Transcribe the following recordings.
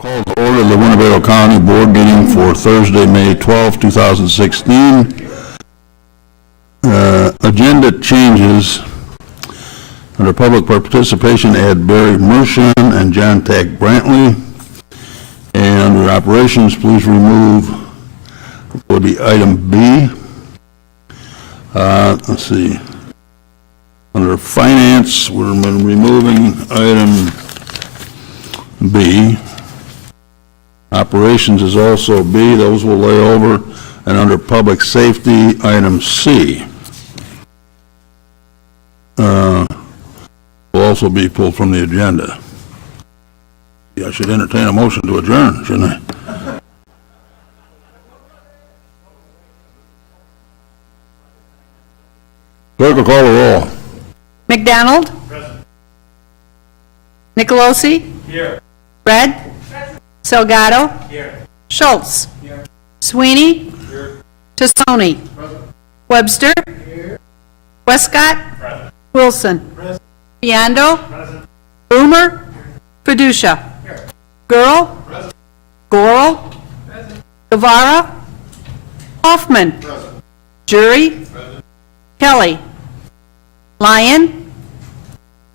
Call to order the Winnebago County Board meeting for Thursday, May 12, 2016. Agenda changes. Under public participation, add Barry Mershon and John Tack Brantley. And under operations, please remove, would be item B. Let's see. Under finance, we're removing item B. Operations is also B, those will lay over. And under public safety, item C will also be pulled from the agenda. Yeah, I should entertain a motion to adjourn, shouldn't I? Clerk will call the roll. McDonald? Present. Nicolosi? Here. Red? Present. Salgado? Here. Schultz? Here. Sweeney? Here. Tassoni? Present. Webster? Here. Westcott? Present. Wilson? Present. Biondo? Present. Boomer? Fiducia? Here. Girl? Present. Goral? Present. Guevara? Hoffman? Present. Jury? Present. Kelly? Lyon?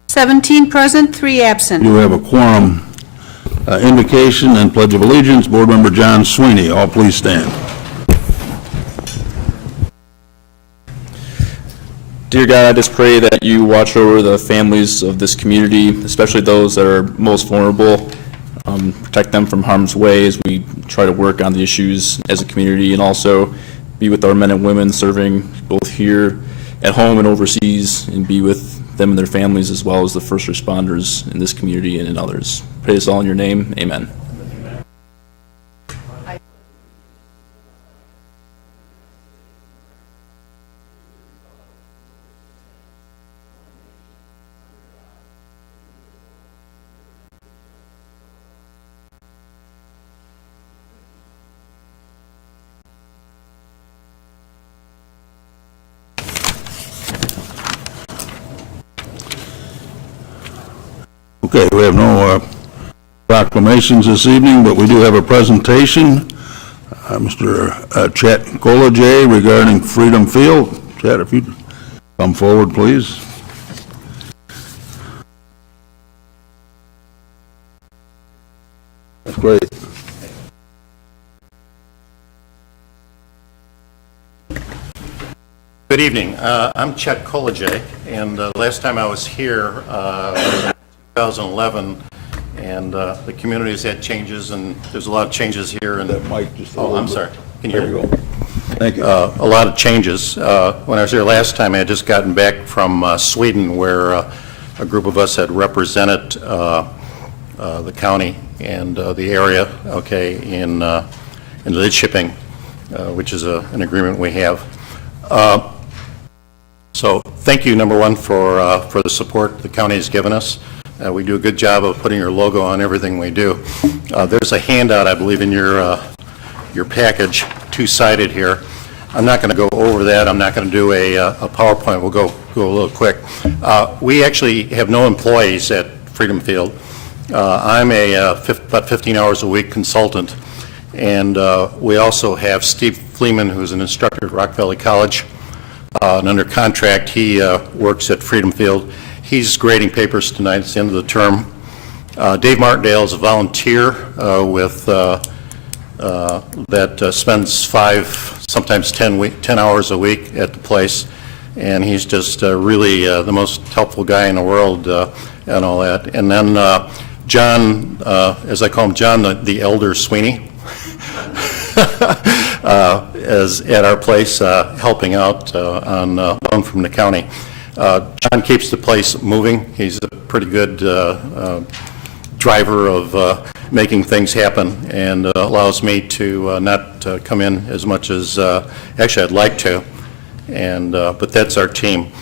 17 present, 3 absent. You have a quorum. Invocation and Pledge of Allegiance, Board Member John Sweeney. All please stand. Dear God, I just pray that you watch over the families of this community, especially those that are most vulnerable. Protect them from harm's way as we try to work on the issues as a community, and also be with our men and women serving both here at home and overseas, and be with them and their families, as well as the first responders in this community and in others. Pray this all in your name. Amen. Okay, we have no proclamations this evening, but we do have a presentation. Mr. Chet Kolajay regarding Freedom Field. Chet, if you'd come forward, please. That's great. Good evening. I'm Chet Kolajay, and last time I was here was in 2011, and the community has had changes, and there's a lot of changes here. And that mic just I'm sorry. Can you hear me? Thank you. A lot of changes. When I was here last time, I had just gotten back from Sweden, where a group of us had represented the county and the area, okay, in lead shipping, which is an agreement we have. So thank you, number one, for the support the county has given us. We do a good job of putting your logo on everything we do. There's a handout, I believe, in your package, two-sided here. I'm not going to go over that. I'm not going to do a PowerPoint. We'll go a little quick. We actually have no employees at Freedom Field. I'm about 15 hours a week consultant, and we also have Steve Fleeman, who's an instructor at Rock Valley College. And under contract, he works at Freedom Field. He's grading papers tonight. It's the end of the term. Dave Martindale is a volunteer that spends 5, sometimes 10 hours a week at the place, and he's just really the most helpful guy in the world and all that. And then John, as I call him, John the Elder Sweeney, is at our place helping out on loan from the county. John keeps the place moving. He's a pretty good driver of making things happen, and allows me to not come in as much as actually I'd like to, and but that's our team.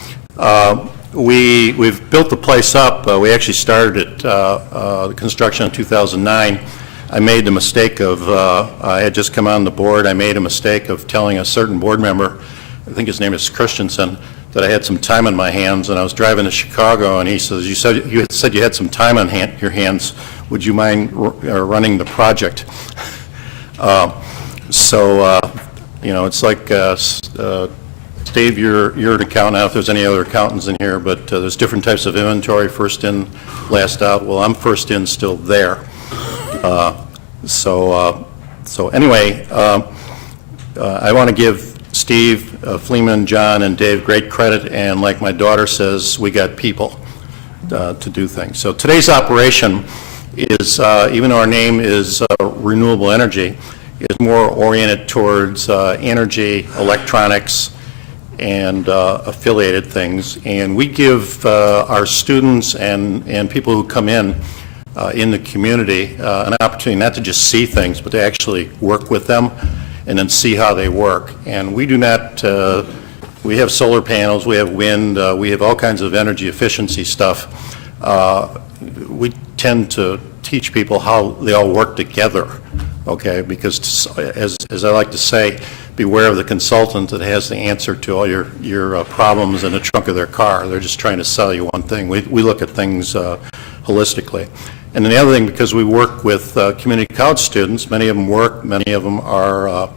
We've built the place up. We actually started the construction in 2009. I made the mistake of, I had just come on the board, I made a mistake of telling a certain board member, I think his name is Christensen, that I had some time on my hands, and I was driving to Chicago, and he says, you said you had some time on your hands. Would you mind running the project? It's like, Dave, you're an accountant. I don't know if there's any other accountants in here, but there's different types of inventory, first in, last out. Well, I'm first in, still there. Anyway, I want to give Steve, Fleeman, John, and Dave great credit, and like my daughter says, we got people to do things. So today's operation is, even though our name is renewable energy, is more oriented towards energy, electronics, and affiliated things. And we give our students and people who come in the community an opportunity not to just see things, but to actually work with them and then see how they work. And we do not, we have solar panels, we have wind, we have all kinds of energy efficiency stuff. We tend to teach people how they all work together, okay? Because as I like to say, beware of the consultant that has the answer to all your problems in the trunk of their car. They're just trying to sell you one thing. We look at things holistically. And then the other thing, because we work with community college students, many of them work, many of them are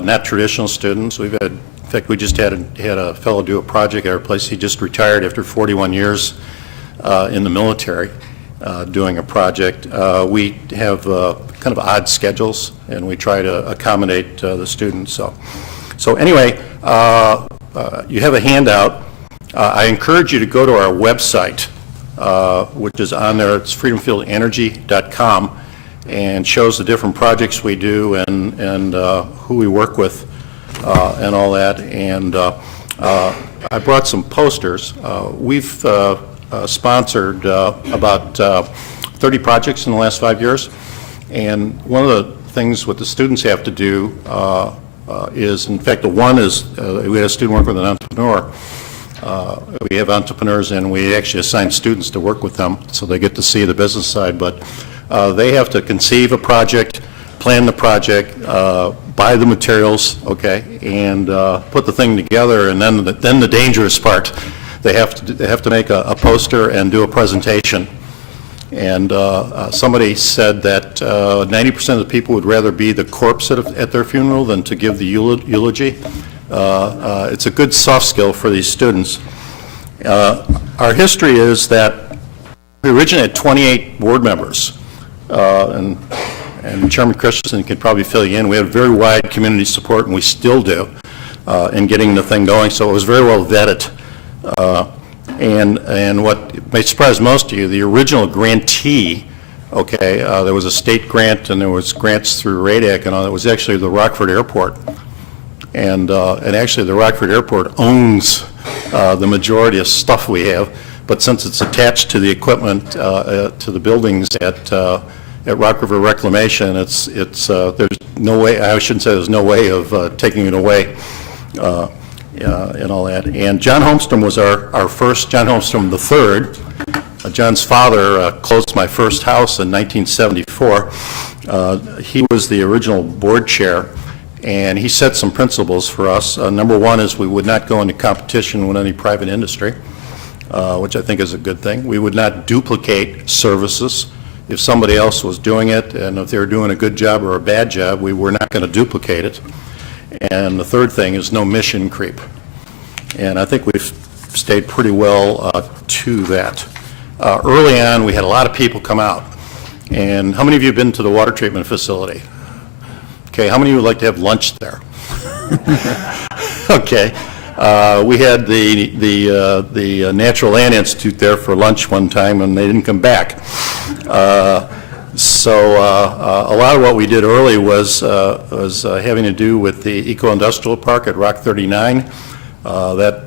not traditional students. We've had, in fact, we just had a fellow do a project at our place. He just retired after 41 years in the military doing a project. We have kind of odd schedules, and we try to accommodate the students. So anyway, you have a handout. I encourage you to go to our website, which is on there. It's freedomfieldenergy.com, and shows the different projects we do and who we work with and all that. And I brought some posters. We've sponsored about 30 projects in the last 5 years. And one of the things what the students have to do is, in fact, the one is, we had a student work with an entrepreneur. We have entrepreneurs, and we actually assign students to work with them, so they get to see the business side. But they have to conceive a project, plan the project, buy the materials, okay, and put the thing together. And then the dangerous part, they have to make a poster and do a presentation. And somebody said that 90% of the people would rather be the corpse at their funeral than to give the eulogy. It's a good soft skill for these students. Our history is that we originally had 28 board members, and Chairman Christensen can probably fill you in. We had very wide community support, and we still do, in getting the thing going, so it was very well vetted. And what may surprise most of you, the original grantee, okay, there was a state grant and there was grants through RADAC and all that, was actually the Rockford Airport. And actually the Rockford Airport owns the majority of stuff we have, but since it's attached to the equipment, to the buildings at Rock River Reclamation, it's there's no way, I shouldn't say there's no way of taking it away. And all that. And John Holmstrom was our first, John Holmstrom III. John's father closed my first house in 1974. He was the original board chair, and he set some principles for us. Number one is we would not go into competition with any private industry, which I think is a good thing. We would not duplicate services. If somebody else was doing it, and if they were doing a good job or a bad job, we were not going to duplicate it. And the third thing is no mission creep. And I think we've stayed pretty well to that. Early on, we had a lot of people come out. And how many of you have been to the water treatment facility? Okay, how many of you would like to have lunch there? Okay. We had the Natural Land Institute there for lunch one time, and they didn't come back. So a lot of what we did early was having to do with the Eco-Industrial Park at Rock 39. That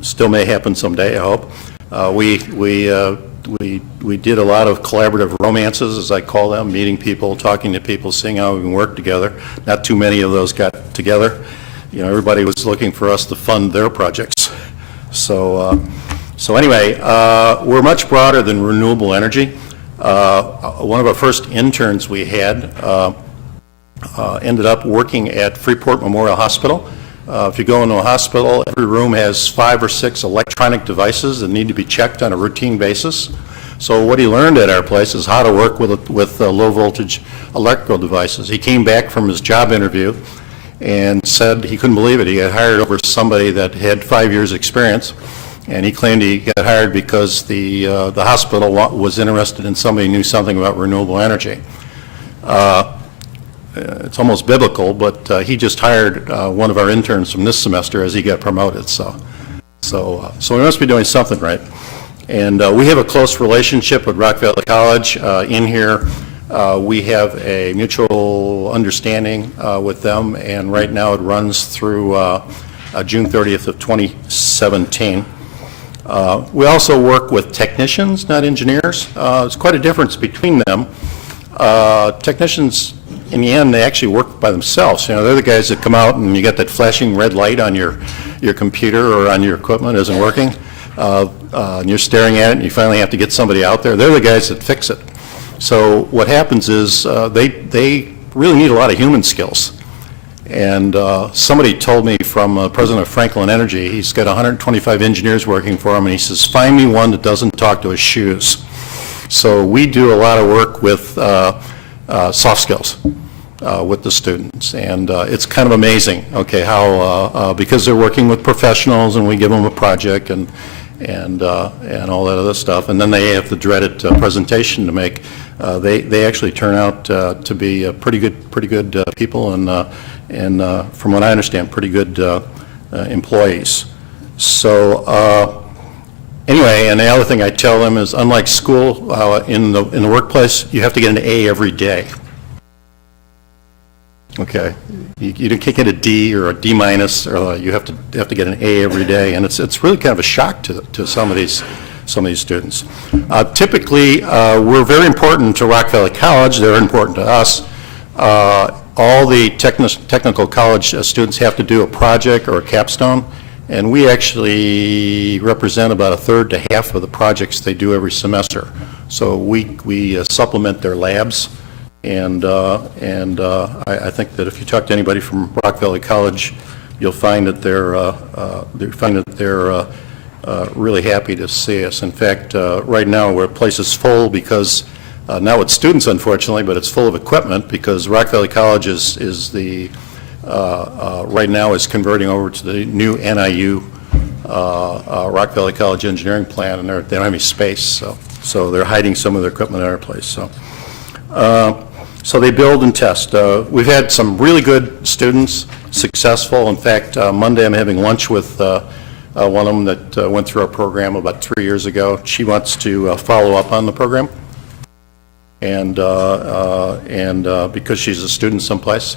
still may happen someday, I hope. We did a lot of collaborative romances, as I call them, meeting people, talking to people, seeing how we can work together. Not too many of those got together. You know, everybody was looking for us to fund their projects. So anyway, we're much broader than renewable energy. One of our first interns we had ended up working at Freeport Memorial Hospital. If you go into a hospital, every room has 5 or 6 electronic devices that need to be checked on a routine basis. So what he learned at our place is how to work with low voltage electrical devices. He came back from his job interview and said he couldn't believe it. He got hired over somebody that had 5 years experience, and he claimed he got hired because the hospital was interested in somebody who knew something about renewable energy. It's almost biblical, but he just hired one of our interns from this semester as he got promoted. So we must be doing something right. And we have a close relationship with Rock Valley College. In here, we have a mutual understanding with them, and right now it runs through June 30th of 2017. We also work with technicians, not engineers. There's quite a difference between them. Technicians, in the end, they actually work by themselves. You know, they're the guys that come out and you got that flashing red light on your computer or on your equipment isn't working, and you're staring at it and you finally have to get somebody out there. They're the guys that fix it. So what happens is they really need a lot of human skills. And somebody told me from President of Franklin Energy, he's got 125 engineers working for him, and he says, find me one that doesn't talk to his shoes. So we do a lot of work with soft skills with the students, and it's kind of amazing, okay, how because they're working with professionals and we give them a project and all that other stuff, and then they have the dreaded presentation to make. They actually turn out to be pretty good people, and from what I understand, pretty good employees. So anyway, and the other thing I tell them is, unlike school, in the workplace, you have to get an A every day. Okay, you can't get a D or a D minus, or you have to get an A every day, and it's really kind of a shock to some of these students. Typically, we're very important to Rock Valley College. They're important to us. All the technical college students have to do a project or a capstone, and we actually represent about a third to half of the projects they do every semester. So we supplement their labs, and I think that if you talk to anybody from Rock Valley College, you'll find that they're really happy to see us. In fact, right now, our place is full because now it's students, unfortunately, but it's full of equipment because Rock Valley College right now is converting over to the new NIU Rock Valley College engineering plan, and they don't have any space, so they're hiding some of their equipment at our place. So they build and test. We've had some really good students, successful. In fact, Monday I'm having lunch with one of them that went through our program about 3 years ago. She wants to follow up on the program, and because she's a student someplace.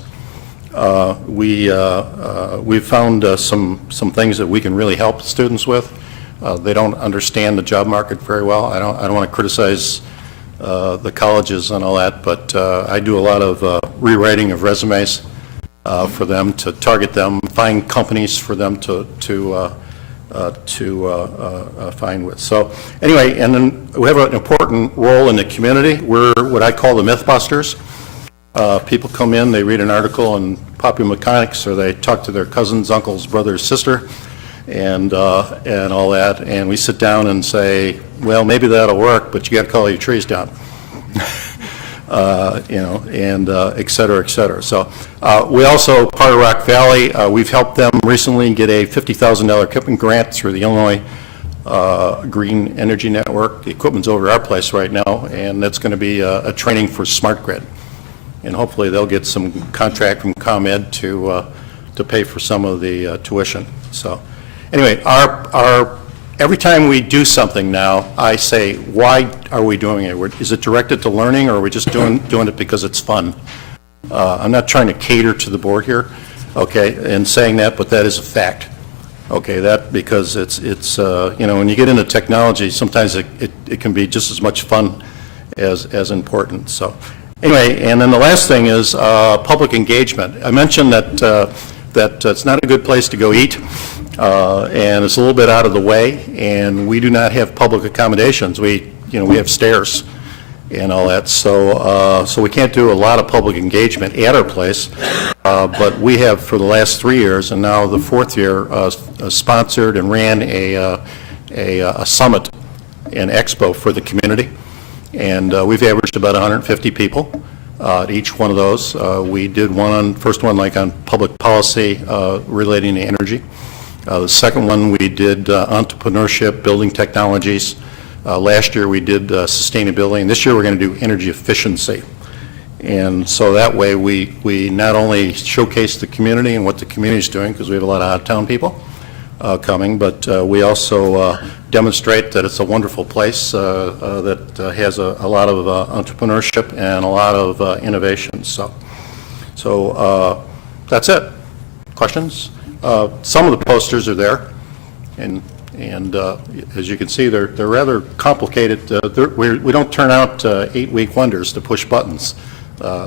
We've found some things that we can really help students with. They don't understand the job market very well. I don't want to criticize the colleges and all that, but I do a lot of rewriting of resumes for them to target them, find companies for them to find with. So anyway, and then we have an important role in the community. We're what I call the Mythbusters. People come in, they read an article in Popular Mechanics, or they talk to their cousins, uncles, brother, sister, and all that, and we sit down and say, well, maybe that'll work, but you got to call your trees down. And et cetera, et cetera. So we also, part of Rock Valley, we've helped them recently get a $50,000 equipment grant through the Illinois Green Energy Network. The equipment's over at our place right now, and that's going to be a training for smart grid. And hopefully they'll get some contract from ComEd to pay for some of the tuition. So anyway, every time we do something now, I say, why are we doing it? Is it directed to learning, or are we just doing it because it's fun? I'm not trying to cater to the board here, okay, in saying that, but that is a fact. Okay, that because it's when you get into technology, sometimes it can be just as much fun as important. So anyway, and then the last thing is public engagement. I mentioned that it's not a good place to go eat. And it's a little bit out of the way, and we do not have public accommodations. We have stairs, and all that. So we can't do a lot of public engagement at our place, but we have for the last 3 years, and now the 4th year, sponsored and ran a summit and expo for the community, and we've averaged about 150 people at each one of those. We did first one like on public policy relating to energy. The second one we did entrepreneurship, building technologies. Last year we did sustainability, and this year we're going to do energy efficiency. And so that way we not only showcase the community and what the community is doing, because we have a lot of out-of-town people coming, but we also demonstrate that it's a wonderful place that has a lot of entrepreneurship and a lot of innovation. So that's it. Questions? Some of the posters are there, and as you can see, they're rather complicated. We don't turn out 8-week wonders to push buttons.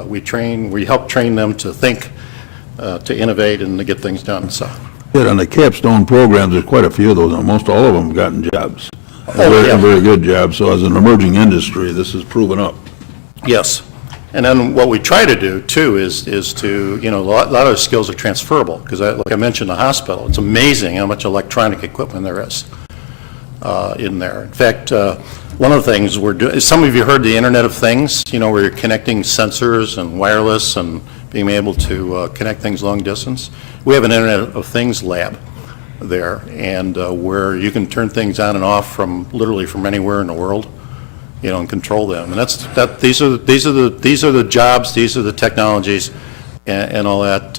We help train them to think, to innovate, and to get things done. So. Yeah, on the capstone programs, there's quite a few of those, and most all of them have gotten jobs. Yeah. Very good jobs. So as an emerging industry, this is proven up. Yes. And then what we try to do, too, is to, a lot of the skills are transferable, because like I mentioned, the hospital, it's amazing how much electronic equipment there is in there. In fact, one of the things we're doing, some of you heard the Internet of Things, where you're connecting sensors and wireless and being able to connect things long distance. We have an Internet of Things lab there, and where you can turn things on and off literally from anywhere in the world, and control them. And these are the jobs, these are the technologies, and all that.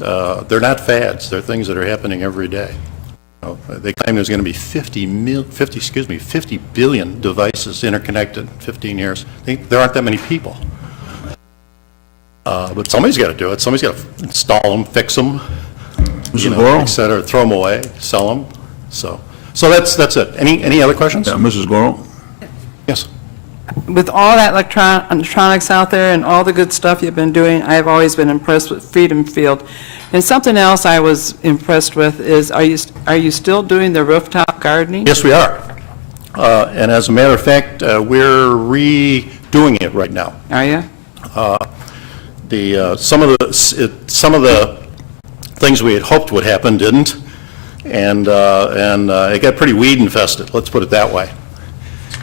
They're not fads. They're things that are happening every day. They claim there's going to be 50 billion devices interconnected in 15 years. There aren't that many people. But somebody's got to do it. Somebody's got to install them, fix them, et cetera, throw them away, sell them. So that's it. Any other questions? Yeah, Mrs. Goro? Yes. With all that electronics out there and all the good stuff you've been doing, I've always been impressed with Freedom Field. And something else I was impressed with is, are you still doing the rooftop gardening? Yes, we are. And as a matter of fact, we're redoing it right now. Are you? Some of the things we had hoped would happen didn't, and it got pretty weed infested. Let's put it that way.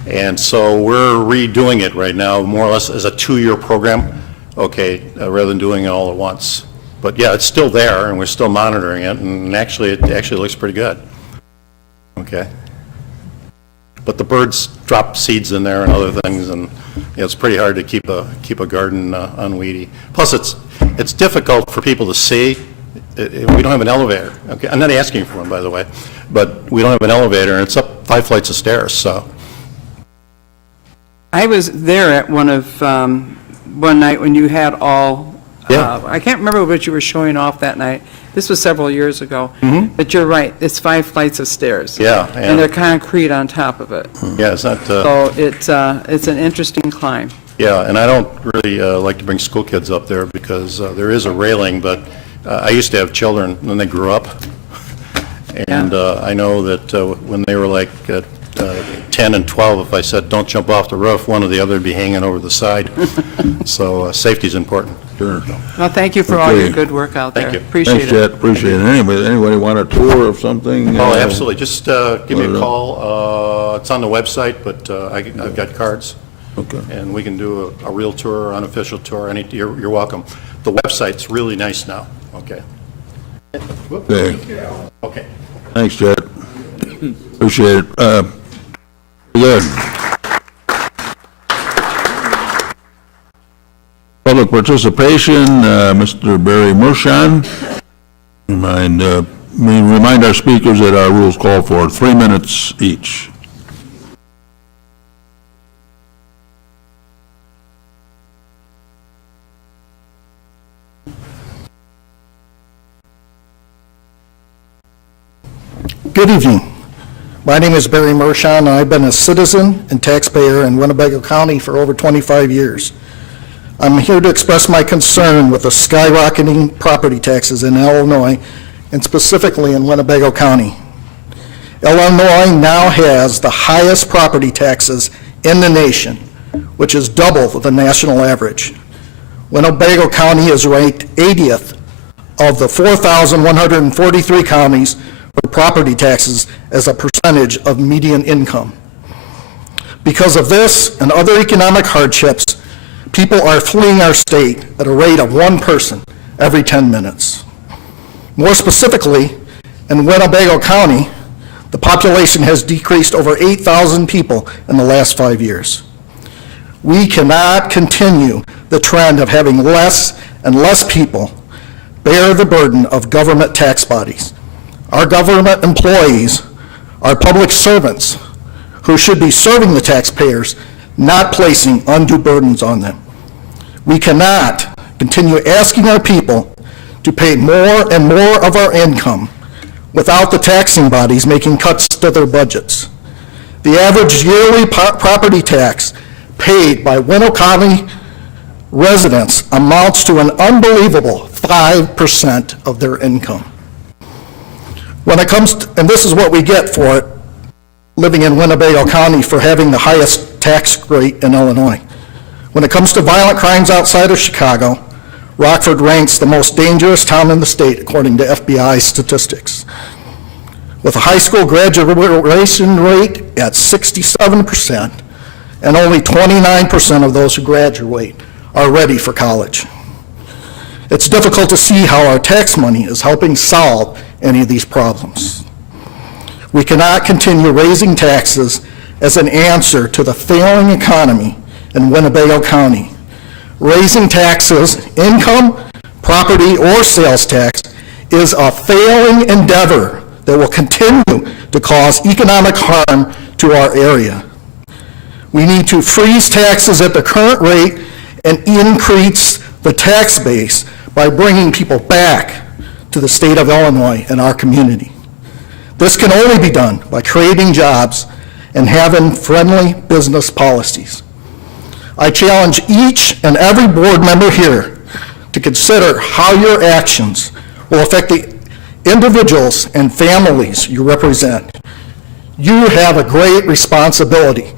And so we're redoing it right now, more or less as a 2-year program, rather than doing it all at once. But yeah, it's still there, and we're still monitoring it, and it looks pretty good. Okay. But the birds drop seeds in there and other things, and it's pretty hard to keep a garden unweedy. Plus, it's difficult for people to see. We don't have an elevator. Okay, I'm not asking for one, by the way, but we don't have an elevator, and it's up 5 flights of stairs. So. I was there at one night when you had all, I can't remember what you were showing off that night. This was several years ago. Mm-hmm. But you're right, it's 5 flights of stairs. Yeah. And they're concrete on top of it. Yeah, it's not... So it's an interesting climb. Yeah, and I don't really like to bring school kids up there because there is a railing, but I used to have children when they grew up. And I know that when they were like 10 and 12, if I said, don't jump off the roof, one or the other would be hanging over the side. So safety is important. Sure. Well, thank you for all your good work out there. Thank you. Appreciate Thanks, it. Chet. Appreciate it. Anybody want a tour of something? Oh, absolutely. Just give me a call. It's on the website, but I've got cards. Okay. And we can do a real tour, unofficial tour. You're welcome. The website's really nice now. Okay. Okay. Okay. Thanks, Chet. Appreciate it. Good. Public participation, Mr. Barry Mershon. Remind our speakers that our rules call for 3 minutes each. Good evening. My name is Barry Mershon, and I've been a citizen and taxpayer in Winnebago County for over 25 years. I'm here to express my concern with the skyrocketing property taxes in Illinois, and specifically in Winnebago County. Illinois now has the highest property taxes in the nation, which is double the national average. Winnebago County is ranked 80th of the 4,143 counties for property taxes as a percentage of median income. Because of this and other economic hardships, people are fleeing our state at a rate of one person every 10 minutes. More specifically, in Winnebago County, the population has decreased over 8,000 people in the last 5 years. We cannot continue the trend of having less and less people bear the burden of government tax bodies. Our government employees are public servants who should be serving the taxpayers, not placing undue burdens on them. We cannot continue asking our people to pay more and more of our income without the taxing bodies making cuts to their budgets. The average yearly property tax paid by Winnebago County residents amounts to an unbelievable 5% of their income. When it comes to, and this is what we get for it, living in Winnebago County, for having the highest tax rate in Illinois. When it comes to violent crimes outside of Chicago, Rockford ranks the most dangerous town in the state, according to FBI statistics. With a high school graduation rate at 67%, and only 29% of those who graduate are ready for college. It's difficult to see how our tax money is helping solve any of these problems. We cannot continue raising taxes as an answer to the failing economy in Winnebago County. Raising taxes, income, property, or sales tax is a failing endeavor that will continue to cause economic harm to our area. We need to freeze taxes at the current rate and increase the tax base by bringing people back to the state of Illinois and our community. This can only be done by creating jobs and having friendly business policies. I challenge each and every board member here to consider how your actions will affect the individuals and families you represent. You have a great responsibility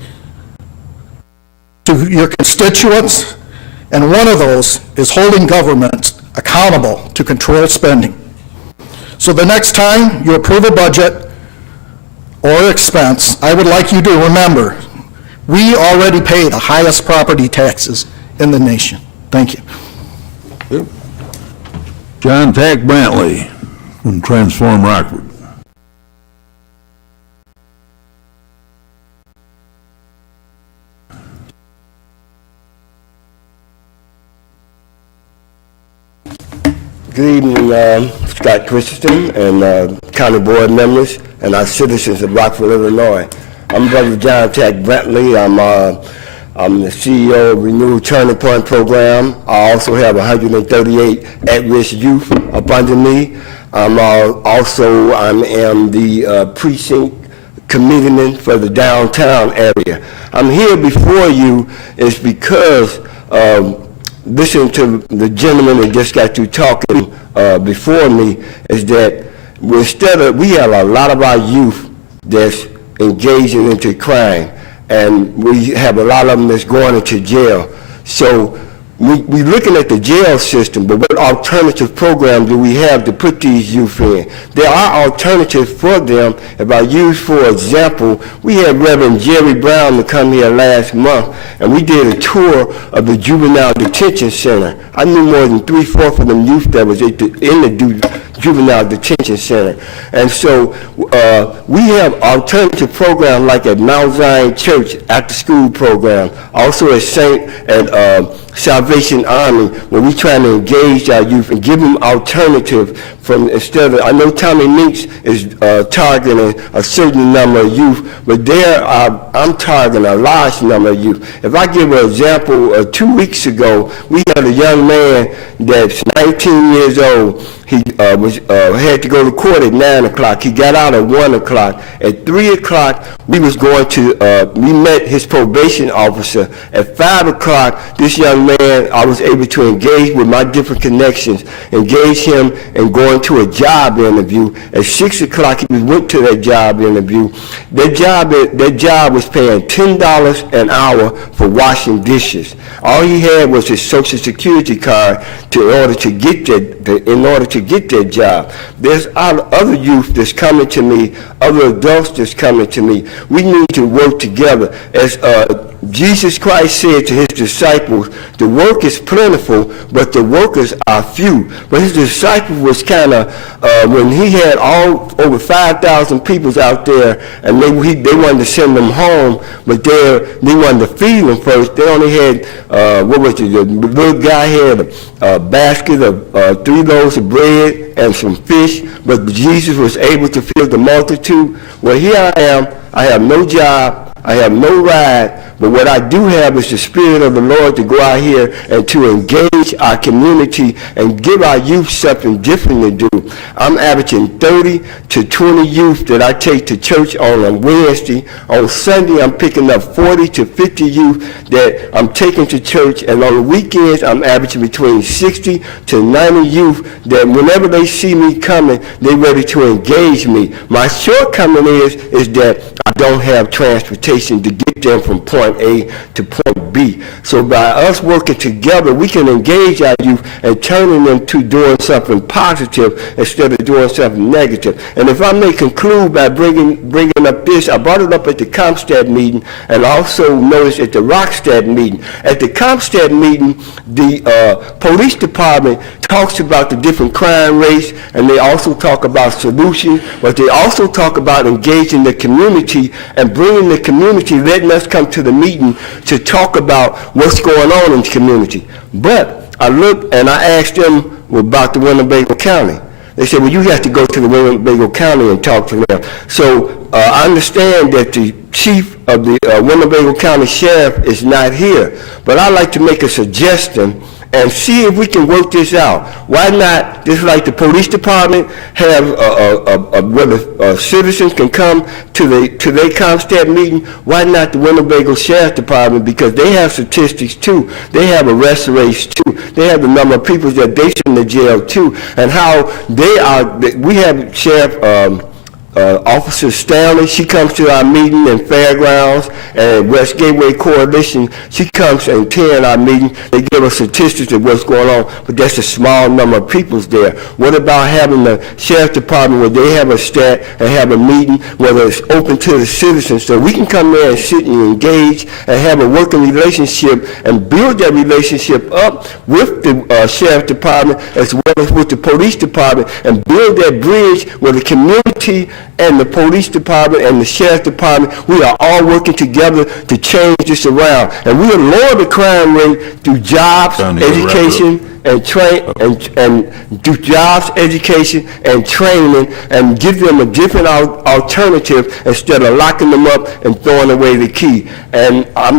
to your constituents, and one of those is holding government accountable to control spending. So the next time you approve a budget or expense, I would like you to remember, we already pay the highest property taxes in the nation. Thank you. John Tack Brantley from Transform Rockford. Good evening, Scott Christensen and county board members and our citizens of Rockford, Illinois. I'm Brother John Tack Brantley. I'm the CEO of Renewal Turning Point Program. I also have 138 at-risk youth up under me. I am the precinct committeeman for the downtown area. I'm here before you is because listening to the gentleman that just got through talking before me, is that we have a lot of our youth that's engaging into crime, and we have a lot of them that's going into jail. So we're looking at the jail system, but what alternative program do we have to put these youth in? There are alternatives for them. If I use, for example, we had Reverend Jerry Brown to come here last month, and we did a tour of the juvenile detention center. I knew more than 3/4 of them youth that was in the juvenile detention center. And so we have alternative programs like at Mount Zion Church, after school program, also at Salvation Army, where we trying to engage our youth and give them alternative from, instead of, I know Tommy Meeks is targeting a certain number of youth, but I'm targeting a large number of youth. If I give an example, 2 weeks ago, we had a young man that's 19 years old. He had to go to court at 9 o'clock. He got out at 1 o'clock. At 3 o'clock, we met his probation officer. At 5 o'clock, this young man, I was able to engage with my different connections, engage him in going going to a job interview. At 6 o'clock, he went to that job interview. That job was paying $10 an hour for washing dishes. All he had was his Social Security card in order to get that job. There's other youth that's coming to me, other adults that's coming to me. We need to work together. As Jesus Christ said to his disciples, the work is plentiful, but the workers are few. But his disciples was kind of, when he had over 5,000 people out there, and they wanted to send them home, but they wanted to feed them first. They only had, the little guy had a basket of 3 loaves of bread and some fish, but Jesus was able to feed the multitude. Well, here I am. I have no job. I have no ride, but what I do have is the Spirit of the Lord to go out here and to engage our community and give our youth something different to do. I'm averaging 30 to 20 youth that I take to church on a Wednesday. On Sunday, I'm picking up 40 to 50 youth that I'm taking to church, and on the weekends, I'm averaging between 60 to 90 youth that whenever they see me coming, they're ready to engage me. My shortcoming is that I don't have transportation to get them from point A to point B. So by us working together, we can engage our youth and turning them to doing something positive instead of doing something negative. And if I may conclude by bringing up this, I brought it up at the Comstead meeting and also noticed at the Rockstead meeting. At the Comstead meeting, the police department talks about the different crime rates, and they also talk about solutions, but they also talk about engaging the community and bringing the community, letting us come to the meeting to talk about what's going on in the community. But I looked and I asked them about the Winnebago County. They said, well, you have to go to the Winnebago County and talk to them. So I understand that the chief of the Winnebago County Sheriff is not here, but I'd like to make a suggestion and see if we can work this out. Why not, just like the police department have where citizens can come to their Comstead meeting, why not the Winnebago Sheriff Department, because they have statistics too. They have arrest rates too. They have the number of people that they send to jail too, and how they are. We have Sheriff Officer Stanley, she comes to our meeting in Fairgrounds, and West Gateway Coalition, she comes and attend our meeting. They give us statistics of what's going on, but that's a small number of people there. What about having the Sheriff Department where they have a stat and have a meeting, whether it's open to the citizens, so we can come there and sit and engage and have a working relationship and build that relationship up with the Sheriff Department as well as with the Police Department, and build that bridge where the community and the Police Department and the Sheriff Department, we are all working together to change this around. And we will lower the crime rate through jobs, education, and do jobs, education, and training, and give them a different alternative instead of locking them up and throwing away the key. And I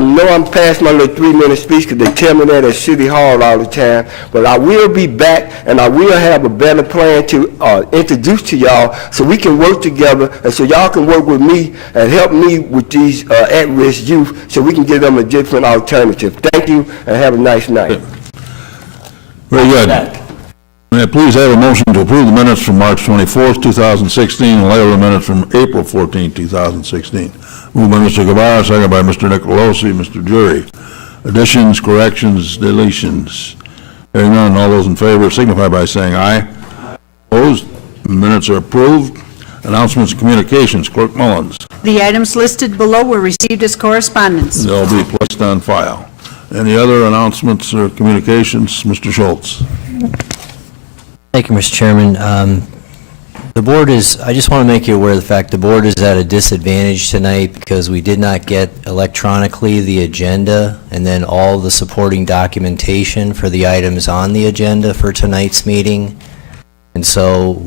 know I'm past my little 3-minute speech because they tell me that at City Hall all the time, but I will be back and I will have a better plan to introduce to y'all so we can work together and so y'all can work with me and help me with these at-risk youth so we can give them a different alternative. Thank you and have a nice night. Very good. May I please have a motion to approve the minutes from March 24th, 2016, and later the minutes from April 14th, 2016. Moved by Mr. Guevara, second by Mr. Nicolosi. Mr. Jury. Additions, corrections, deletions. Hearing none, all those in favor signify by saying aye. Opposed? Minutes are approved. Announcements and communications. Clerk Mullins. The items listed below were received as correspondence. They'll be placed on file. Any other announcements or communications? Mr. Schultz. Thank you, Mr. Chairman. The board I just want to make you aware of the fact the board is at a disadvantage tonight because we did not get electronically the agenda and then all the supporting documentation for the items on the agenda for tonight's meeting. And so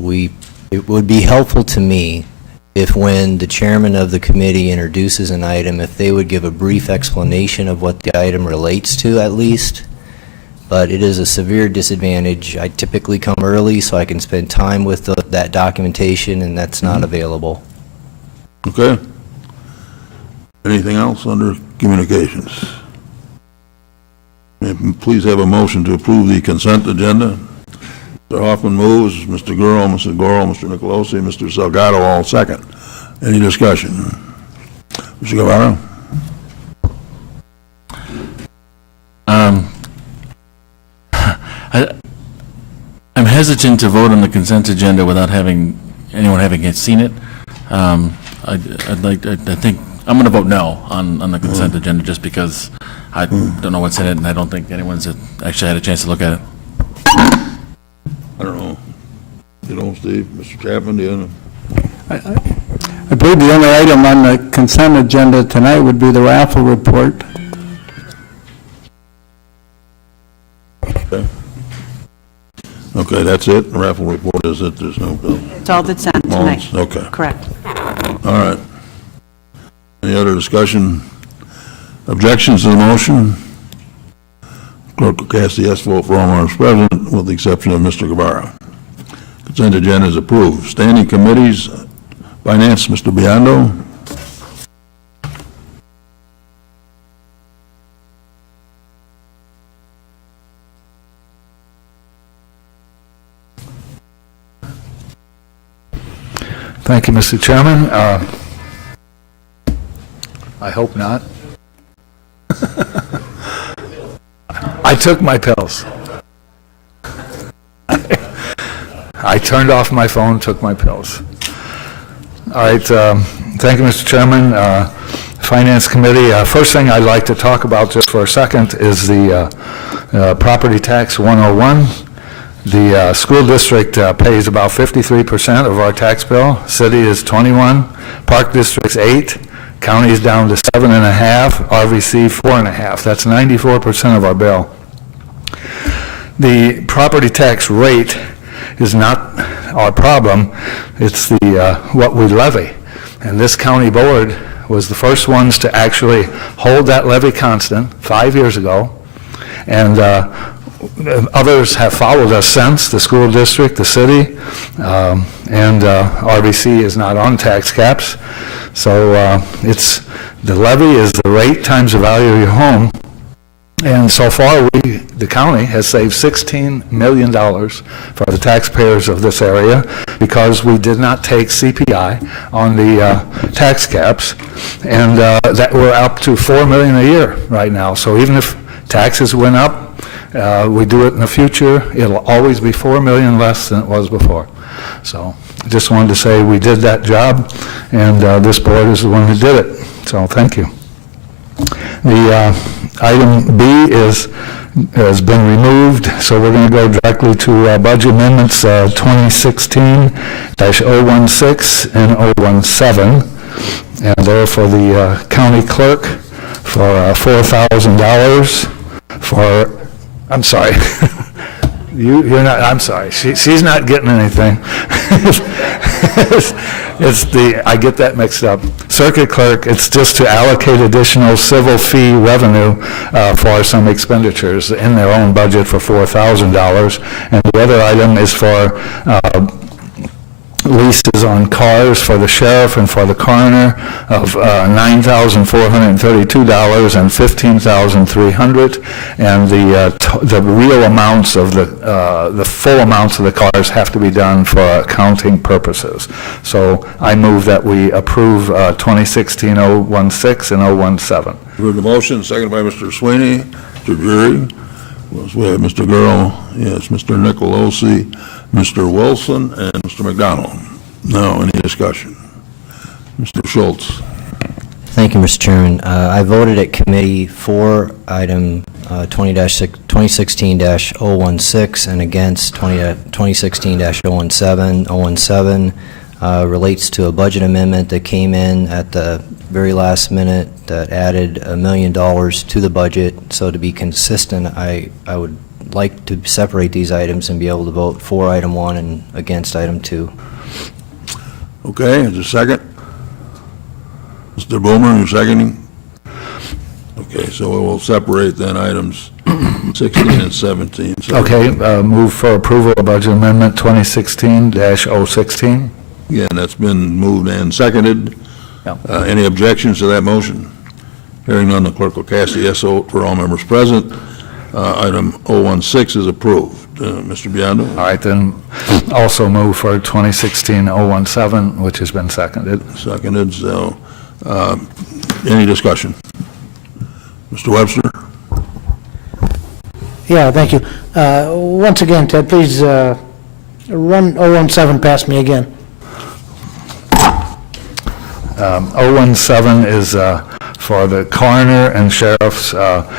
it would be helpful to me if when the chairman of the committee introduces an item, if they would give a brief explanation of what the item relates to at least. But it is a severe disadvantage. I typically come early so I can spend time with that documentation, and that's not available. Okay. Anything else under communications? May I please have a motion to approve the consent agenda? Is Mr. Hoffman moves, Mr. Gurl, Mrs. Gorel, Mr. Nicolosi, Mr. Salgado, all second. Any discussion? Mr. Guevara? I'm hesitant to vote on the consent agenda without anyone having seen it. I think, I'm going to vote no on the consent agenda just because I don't know what's in it and I don't think anyone's actually had a chance to look at it. I don't know. You know, Steve, Mr. Chapman, do you know? I believe the only item on the consent agenda tonight would be the raffle report. Okay, that's it? The raffle report is it? There's no bill? It's all that's on tonight. Okay, Correct. all right. Any other discussion? Objections to the motion? Clerk will cast the yes vote for all members present, with the exception of Mr. Guevara. Consent agenda is approved. Standing committees, Finance, Mr. Biondo. Thank you, Mr. Chairman. I hope not. I took my pills. I turned off my phone, took my pills. All right, thank you, Mr. Chairman. Finance Committee, first thing I'd like to talk about just for a second is the property tax 101. The school district pays about 53% of our tax bill. City is 21, Park District's 8, county is down to 7.5, RVC 4.5. That's 94% of our bill. The property tax rate is not our problem, it's the what we levy. And this county board was the first ones to actually hold that levy constant 5 years ago. And others have followed us since, the school district, the city, and RBC is not on tax caps. So the levy is the rate times the value of your home. And so far, the county has saved $16 million for the taxpayers of this area because we did not take CPI on the tax caps, and that we're up to $4 million a year right now. So even if taxes went up, we do it in the future, it'll always be $4 million less than it was before. So I just wanted to say we did that job, and this board is the one who did it. So thank you. The item B has been removed, so we're going to go directly to budget amendments 2016-016 and 017, and they're for the county clerk for $4,000 for, I'm sorry, you're not, I'm sorry, she's not getting anything. It's I get that mixed up. Circuit clerk, it's just to allocate additional civil fee revenue for some expenditures in their own budget for $4,000. And the other item is for leases on cars for the sheriff and for the coroner of $9,432 and $15,300, and the real amounts of the full amounts of the cars have to be done for accounting purposes. So I move that we approve 2016-016 and 017. Heard the motion, seconded by Mr. Sweeney. Mr. Drury. We have Mr. Gurl, yes, Mr. Nicolosi, Mr. Wilson, and Mr. McDonald. No, any discussion? Mr. Schultz. Thank you, Mr. Chairman. I voted at committee for item 2016-016 and against 2016-017. 017 relates to a budget amendment that came in at the very last minute that added $1 million to the budget. So to be consistent, I would like to separate these items and be able to vote for item 1 and against item 2. Okay, is there a second? Mr. Boomer, you're seconding? Okay, so we will separate then items 16 and 17. So Okay, move for approval of budget amendment 2016-016. again, that's been moved and seconded. Yep. Any objections to that motion? Hearing none, the clerk will cast the yes vote for all members present, Item 016 is approved. Mr. Biondo? All right, then also move for 2016-017, which has been seconded. Seconded, so, any discussion? Mr. Webster? Yeah, thank you. Once again, Ted, please run 017 past me again. 017 is for the coroner and sheriff's.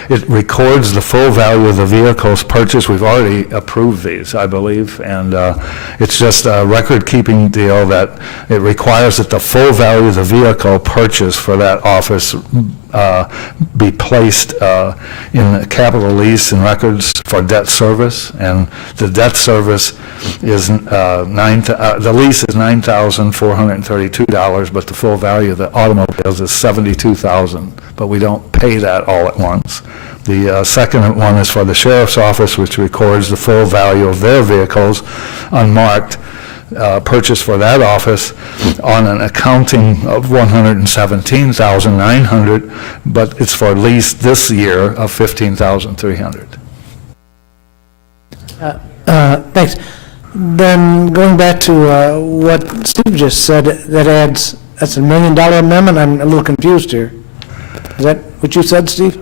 It records the full value of the vehicles purchased. We've already approved these, I believe, and it's just a record-keeping deal that it requires that the full value of the vehicle purchased for that office be placed in the capital lease and records for debt service, and the debt service is the lease is $9,432, but the full value of the automobiles is $72,000, but we don't pay that all at once. The second one is for the sheriff's office, which records the full value of their vehicles unmarked, purchased for that office on an accounting of $117,900, but it's for lease this year of $15,300. Thanks. Then going back to what Steve just said, that's a $1 million amendment. I'm a little confused here. Is that what you said, Steve?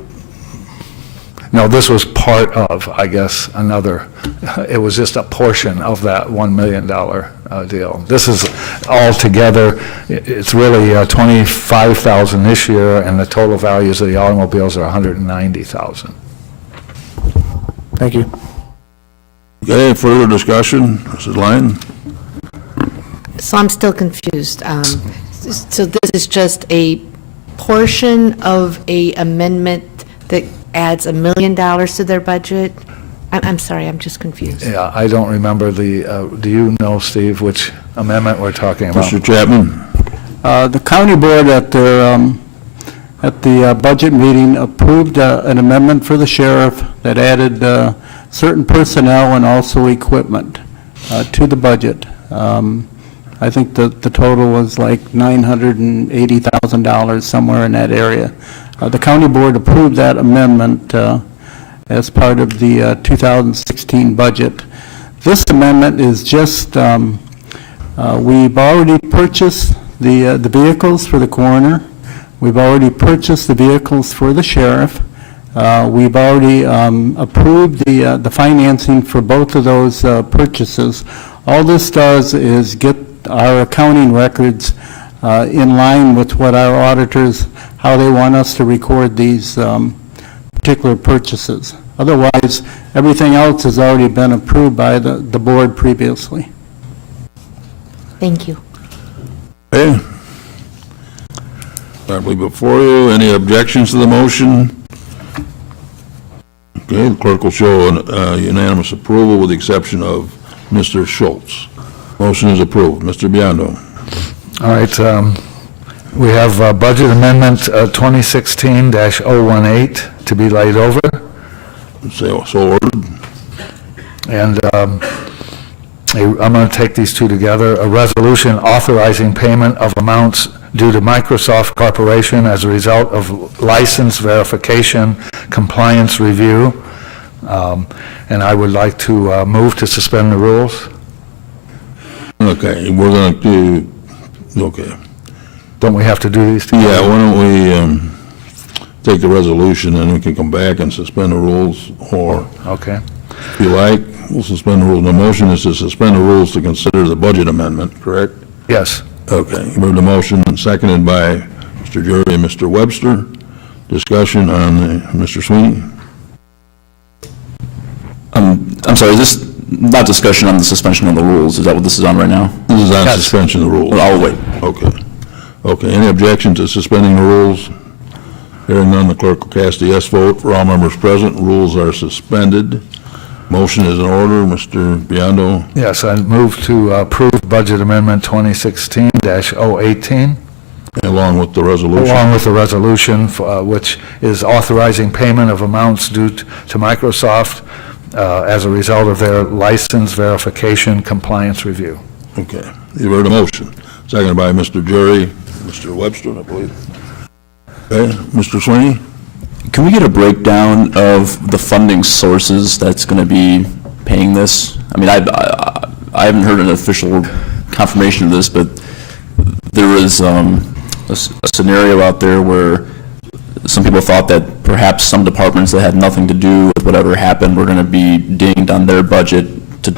No, this was part of, I guess, another, it was just a portion of that $1 million deal. This is all together, it's really $25,000 this year, and the total values of the automobiles are $190,000. Thank you. Okay, further discussion? Mrs. Lyon? So I'm still confused. So this is just a portion of a amendment that adds $1 million to their budget? I'm sorry, I'm just confused. Yeah, I don't remember do you know, Steve, which amendment we're talking about? Mr. Chapman? The county board at the budget meeting approved an amendment for the sheriff that added certain personnel and also equipment to the budget. I think the total was like $980,000, somewhere in that area. The county board approved that amendment as part of the 2016 budget. This amendment is just, we've already purchased the vehicles for the coroner. We've already purchased the vehicles for the sheriff. We've already approved the financing for both of those purchases. All this does is get our accounting records in line with what our auditors, how they want us to record these particular purchases. Otherwise, everything else has already been approved by the board previously. Thank you. Okay. Properly before you, any objections to the motion? Okay, the clerk will show unanimous approval with the exception of Mr. Schultz. Motion is approved. Mr. Biondo? All right, we have budget amendment 2016-018 to be laid over. So ordered. And I'm going to take these two together. A resolution authorizing payment of amounts due to Microsoft Corporation as a result of license verification compliance review. And I would like to move to suspend the rules. Okay, we're going to do, okay. Don't we have to do these together? Yeah, why don't we take the resolution and we can come back and suspend the rules, or Okay. if you like, we'll suspend the rules. The motion is to suspend the rules to consider the budget amendment, correct? Yes. Okay, you heard the motion, and seconded by Mr. Jury and Mr. Webster. Discussion on Mr. Sweeney? I'm sorry, is this not discussion on the suspension of the rules? Is that what this is on right now? This is on suspension of the rules. Well, I'll wait. Okay. Okay, any objection to suspending the rules? Hearing none, the clerk will cast a yes vote. For all members present, rules are suspended. Motion is in order. Mr. Biondo? Yes, I move to approve budget amendment 2016-018. Along with the resolution? Along with the resolution, which is authorizing payment of amounts due to Microsoft as a result of their license verification compliance review. Okay, you heard the motion. Seconded by Mr. Jury, Mr. Webster, I believe. Okay, Mr. Sweeney? Can we get a breakdown of the funding sources that's going to be paying this? I mean, I haven't heard an official confirmation of this, but there was a scenario out there where some people thought that perhaps some departments that had nothing to do with whatever happened were going to be dinged on their budget to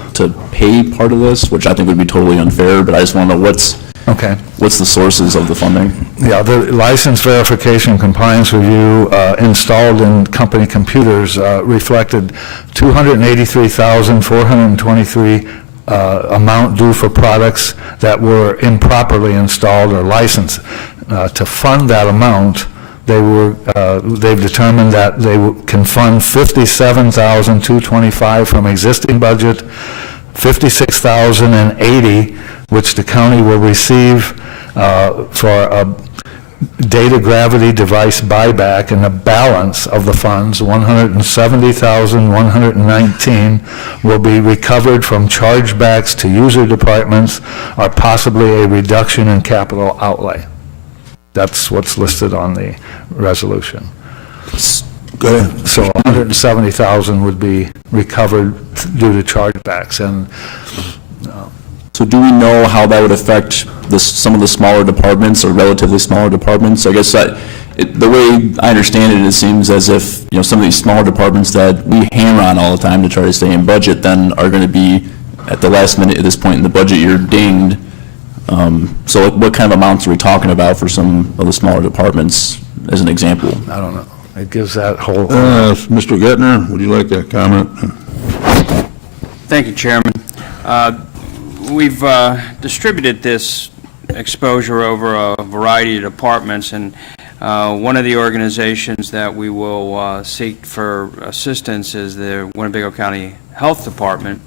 pay part of this, which I think would be totally unfair, but I just want to know what's the sources of the funding? Yeah, the license verification compliance review installed in company computers reflected $283,423 amount due for products that were improperly installed or licensed. To fund that amount, they've determined that they can fund $57,225 from existing budget, $56,080, which the county will receive for a data gravity device buyback, and the balance of the funds, $170,119, will be recovered from chargebacks to user departments or possibly a reduction in capital outlay. That's what's listed on the resolution. Go ahead. So $170,000 would be recovered due to chargebacks. And So do we know how that would affect some of the smaller departments or relatively smaller departments? I guess the way I understand it, it seems as if some of these smaller departments that we hammer on all the time to try to stay in budget then are going to be at the last minute at this point in the budget year dinged. So what kind of amounts are we talking about for some of the smaller departments as an example? I don't know. It gives that whole... Mr. Gettner, would you like to comment? Thank you, Chairman. We've distributed this exposure over a variety of departments, and one of the organizations that we will seek for assistance is the Winnebago County Health Department,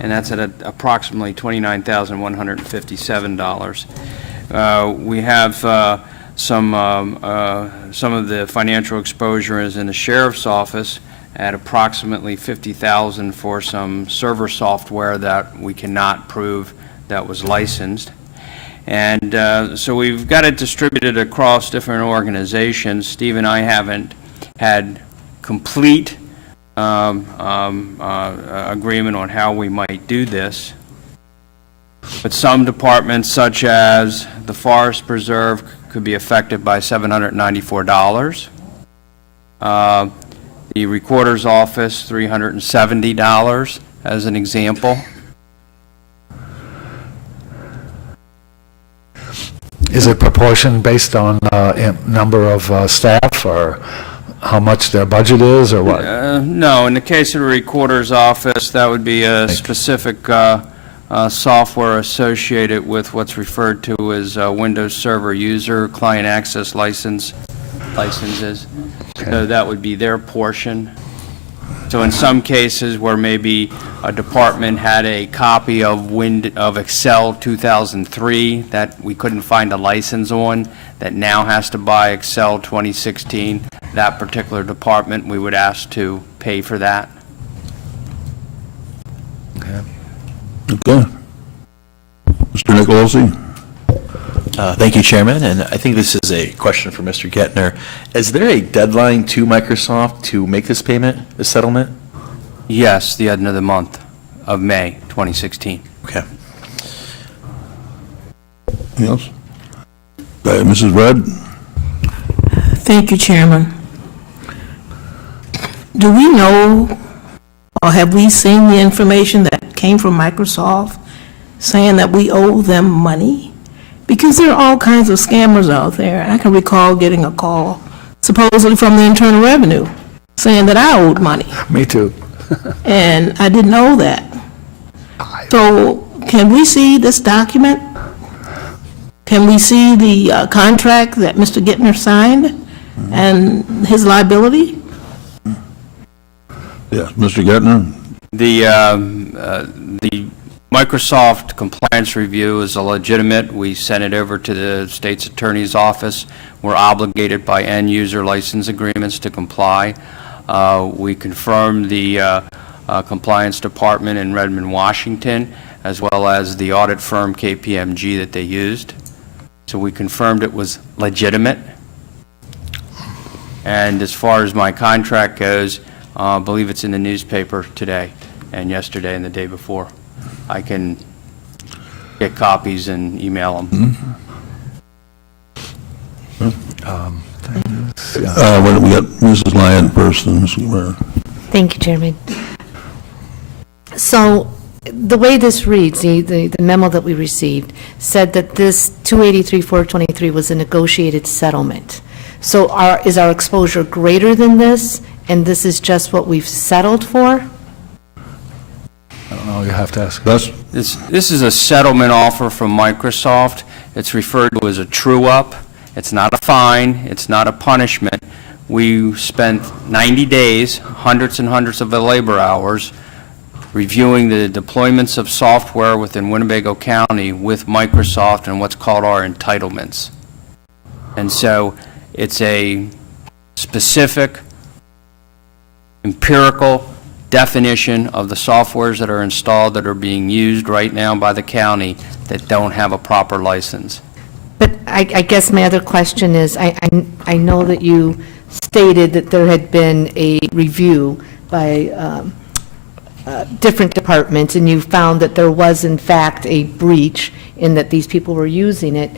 and that's at approximately $29,157. We have some of the financial exposure is in the Sheriff's Office at approximately $50,000 for some server software that we cannot prove that was licensed. And so we've got it distributed across different organizations. Steve and I haven't had complete agreement on how we might do this. But some departments, such as the Forest Preserve, could be affected by $794. The Recorder's Office, $370, as an example. Is it proportion based on number of staff, or how much their budget is, or what? No, in the case of the Recorder's Office, that would be a specific software associated with what's referred to as Windows Server User Client Access Licenses. So that would be their portion. So in some cases where maybe a department had a copy of Excel 2003 that we couldn't find a license on, that now has to buy Excel 2016, that particular department, we would ask to pay for that. Okay. Mr. Nicolosi? Thank you, Chairman, and I think this is a question for Mr. Gettner. Is there a deadline to Microsoft to make this payment, this settlement? Yes, the end of the month of May 2016. Okay. Anything else? Mrs. Rudd? Thank you, Chairman. Do we know, or have we seen the information that came from Microsoft saying that we owe them money? Because there are all kinds of scammers out there. I can recall getting a call, supposedly from the Internal Revenue, saying that I owed money. Me too. And I didn't know that. So can we see this document? Can we see the contract that Mr. Gettner signed and his liability? Yes, Mr. Gettner? The Microsoft compliance review is a legitimate. We sent it over to the state's attorney's office. We're obligated by end user license agreements to comply. We confirmed the compliance department in Redmond, Washington, as well as the audit firm KPMG that they used. So we confirmed it was legitimate. And as far as my contract goes, I believe it's in the newspaper today and yesterday and the day before. I can get copies and email them. We got Mrs. Lyon first, and Mr. Guevara. Thank you, Chairman. So the way this reads, the memo that we received, said that this 283,423 was a negotiated settlement. So is our exposure greater than this, and this is just what we've settled for? I don't know, you have to ask. Gus? This is a settlement offer from Microsoft. It's referred to as a true-up. It's not a fine. It's not a punishment. We spent 90 days, hundreds and hundreds of labor hours, reviewing the deployments of software within Winnebago County with Microsoft and what's called our entitlements. And so it's a specific, empirical definition of the softwares that are installed that are being used right now by the county that don't have a proper license. But I guess my other question is, I know that you stated that there had been a review by different departments, and you found that there was in fact a breach in that these people were using it,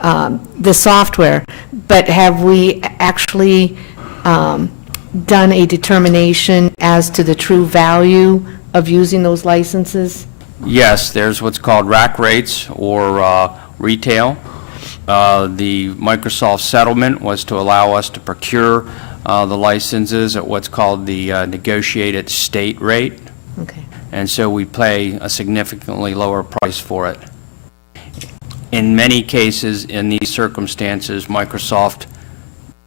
the software. But have we actually done a determination as to the true value of using those licenses? Yes, there's what's called rack rates or retail. The Microsoft settlement was to allow us to procure the licenses at what's called the negotiated state rate. Okay. And so we pay a significantly lower price for it. In many cases, in these circumstances, Microsoft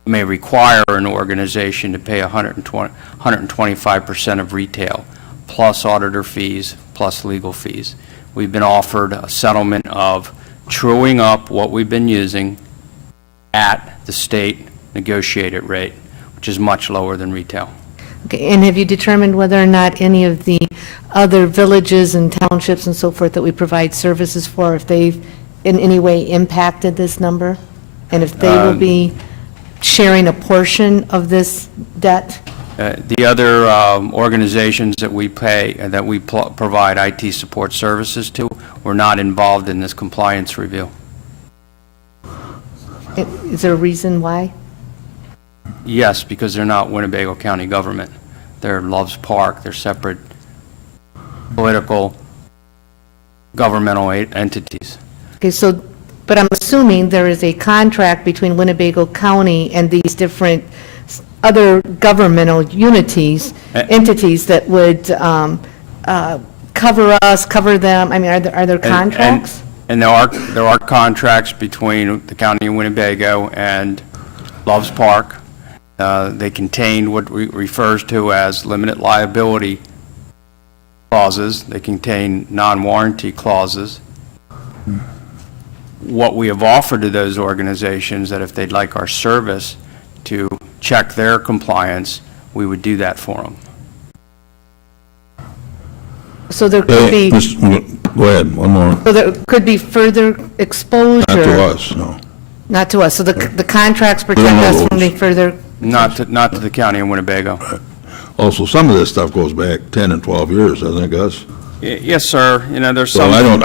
may require an organization to pay 125% of retail, plus auditor fees, plus legal fees. We've been offered a settlement of truing up what we've been using at the state negotiated rate, which is much lower than retail. Okay, and have you determined whether or not any of the other villages and townships and so forth that we provide services for, if they've in any way impacted this number? And if they will be sharing a portion of this debt? The other organizations that we pay, that we provide IT support services to, were not involved in this compliance review. Is there a reason why? Yes, because they're not Winnebago County government. They're Loves Park. They're separate political, governmental entities. Okay, so, but I'm assuming there is a contract between Winnebago County and these different other governmental entities that would cover us, cover them. I mean, are there contracts? And there are contracts between the County of Winnebago and Loves Park. They contain what refers to as limited liability clauses. They contain non-warranty clauses. What we have offered to those organizations, that if they'd like our service to check their compliance, we would do that for them. So there could be, Go ahead, one more. so there could be further exposure. Not to us, no. Not to us. So the contracts protect don't know us from those. the further. Not to the County of Winnebago. Also, some of this stuff goes back 10 and 12 years, I think, Gus. Yes, sir. You know, there's So some. I want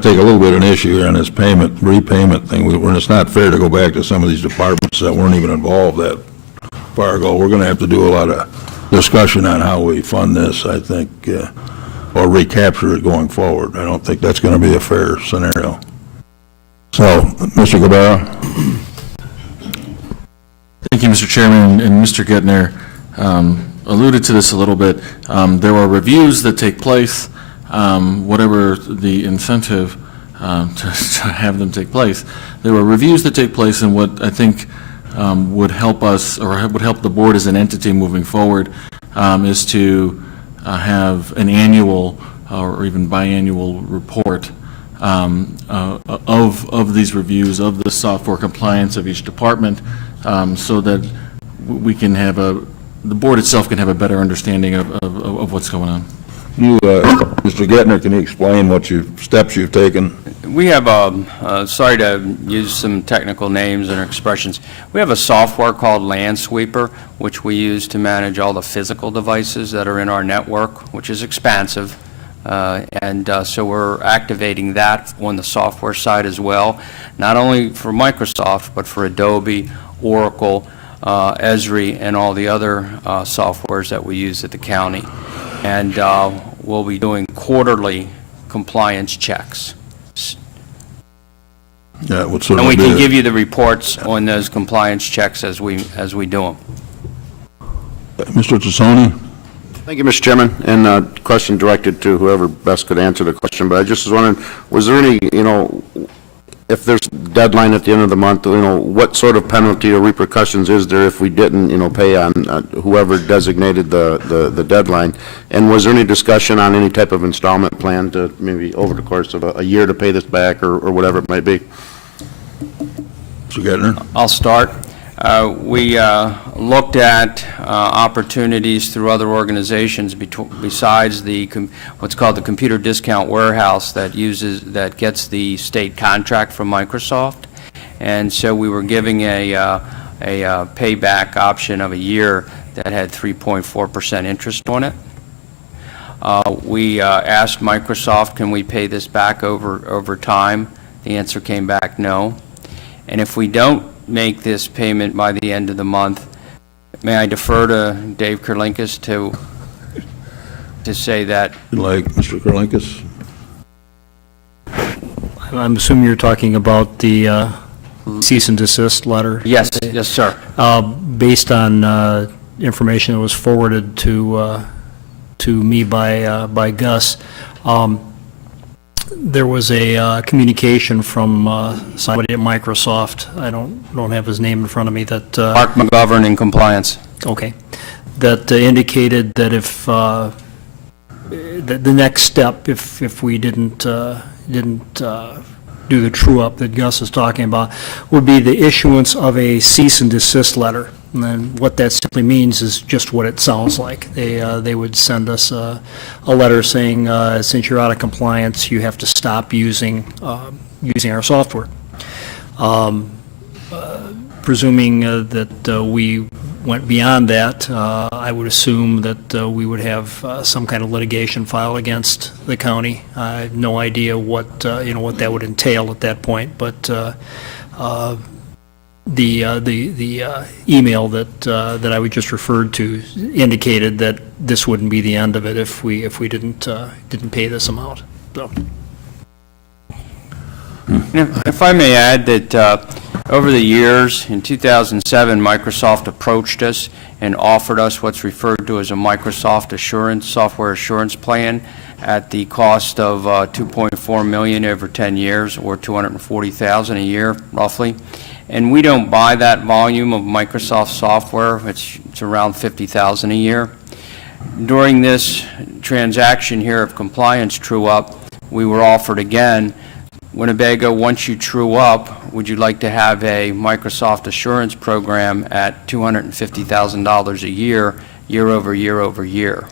to take a little bit of an issue here on this repayment thing. It's not fair to go back to some of these departments that weren't even involved that far ago. We're going to have to do a lot of discussion on how we fund this, I think, or recapture it going forward. I don't think that's going to be a fair scenario. So, Mr. Guevara? Thank you, Mr. Chairman, and Mr. Gettner alluded to this a little bit. There are reviews that take place, whatever the incentive to have them take place. There are reviews that take place, and what I think would help us, or would help the board as an entity moving forward, is to have an annual or even biannual report of these reviews, of the software compliance of each department, so that we can have the board itself can have a better understanding of what's going on. Mr. Gettner, can you explain what steps you've taken We have, sorry to use some technical names and expressions, we have a software called Landsweeper, which we use to manage all the physical devices that are in our network, which is expansive. So we're activating that on the software side as well, not only for Microsoft, but for Adobe, Oracle, Esri, and all the other softwares that we use at the county. And we'll be doing quarterly compliance checks. Yeah, what And we can give you the reports on those compliance checks as we do them. Mr. Tassoni? Thank you, Mr. Chairman, and question directed to whoever best could answer the question, but I just was wondering, was there any, if there's deadline at the end of the month, what sort of penalty or repercussions is there if we didn't, pay on whoever designated the deadline? And was there any discussion on any type of installment plan to maybe over the course of a year to pay this back or whatever it might be? Mr. Gettner? I'll start. We looked at opportunities through other organizations besides the what's called the Computer Discount Warehouse that gets the state contract from Microsoft, and so we were giving a payback option of a year that had 3.4% interest on it. We asked Microsoft, can we pay this back over time? The answer came back no. And if we don't make this payment by the end of the month, may I defer to Dave Kurlinkus to say that? Like Mr. Kurlinkus? I'm assuming you're talking about the cease and desist letter? Yes, yes, sir. Based on information that was forwarded to me by Gus, there was a communication from somebody at Microsoft. I don't have his name in front of me. That Mark McGovern in compliance. Okay. That indicated that if the next step, if we didn't do the true up that Gus is talking about, would be the issuance of a cease and desist letter. And then what that simply means is just what it sounds like. They would send us a letter saying, since you're out of compliance, you have to stop using our software. Presuming that we went beyond that, I would assume that we would have some kind of litigation filed against the county. I have no idea what what that would entail at that point, but the email that I was just referred to indicated that this wouldn't be the end of it if we didn't pay this amount. So. If I may add that over the years, in 2007, Microsoft approached us and offered us what's referred to as a Microsoft Assurance, Software Assurance Plan at the cost of $2.4 million over 10 years, or $240,000 a year, roughly. And we don't buy that volume of Microsoft software. It's around $50,000 a year. During this transaction here of compliance true up, we were offered again, Winnebago, once you true up, would you like to have a Microsoft Assurance program at $250,000 a year, year over year over year?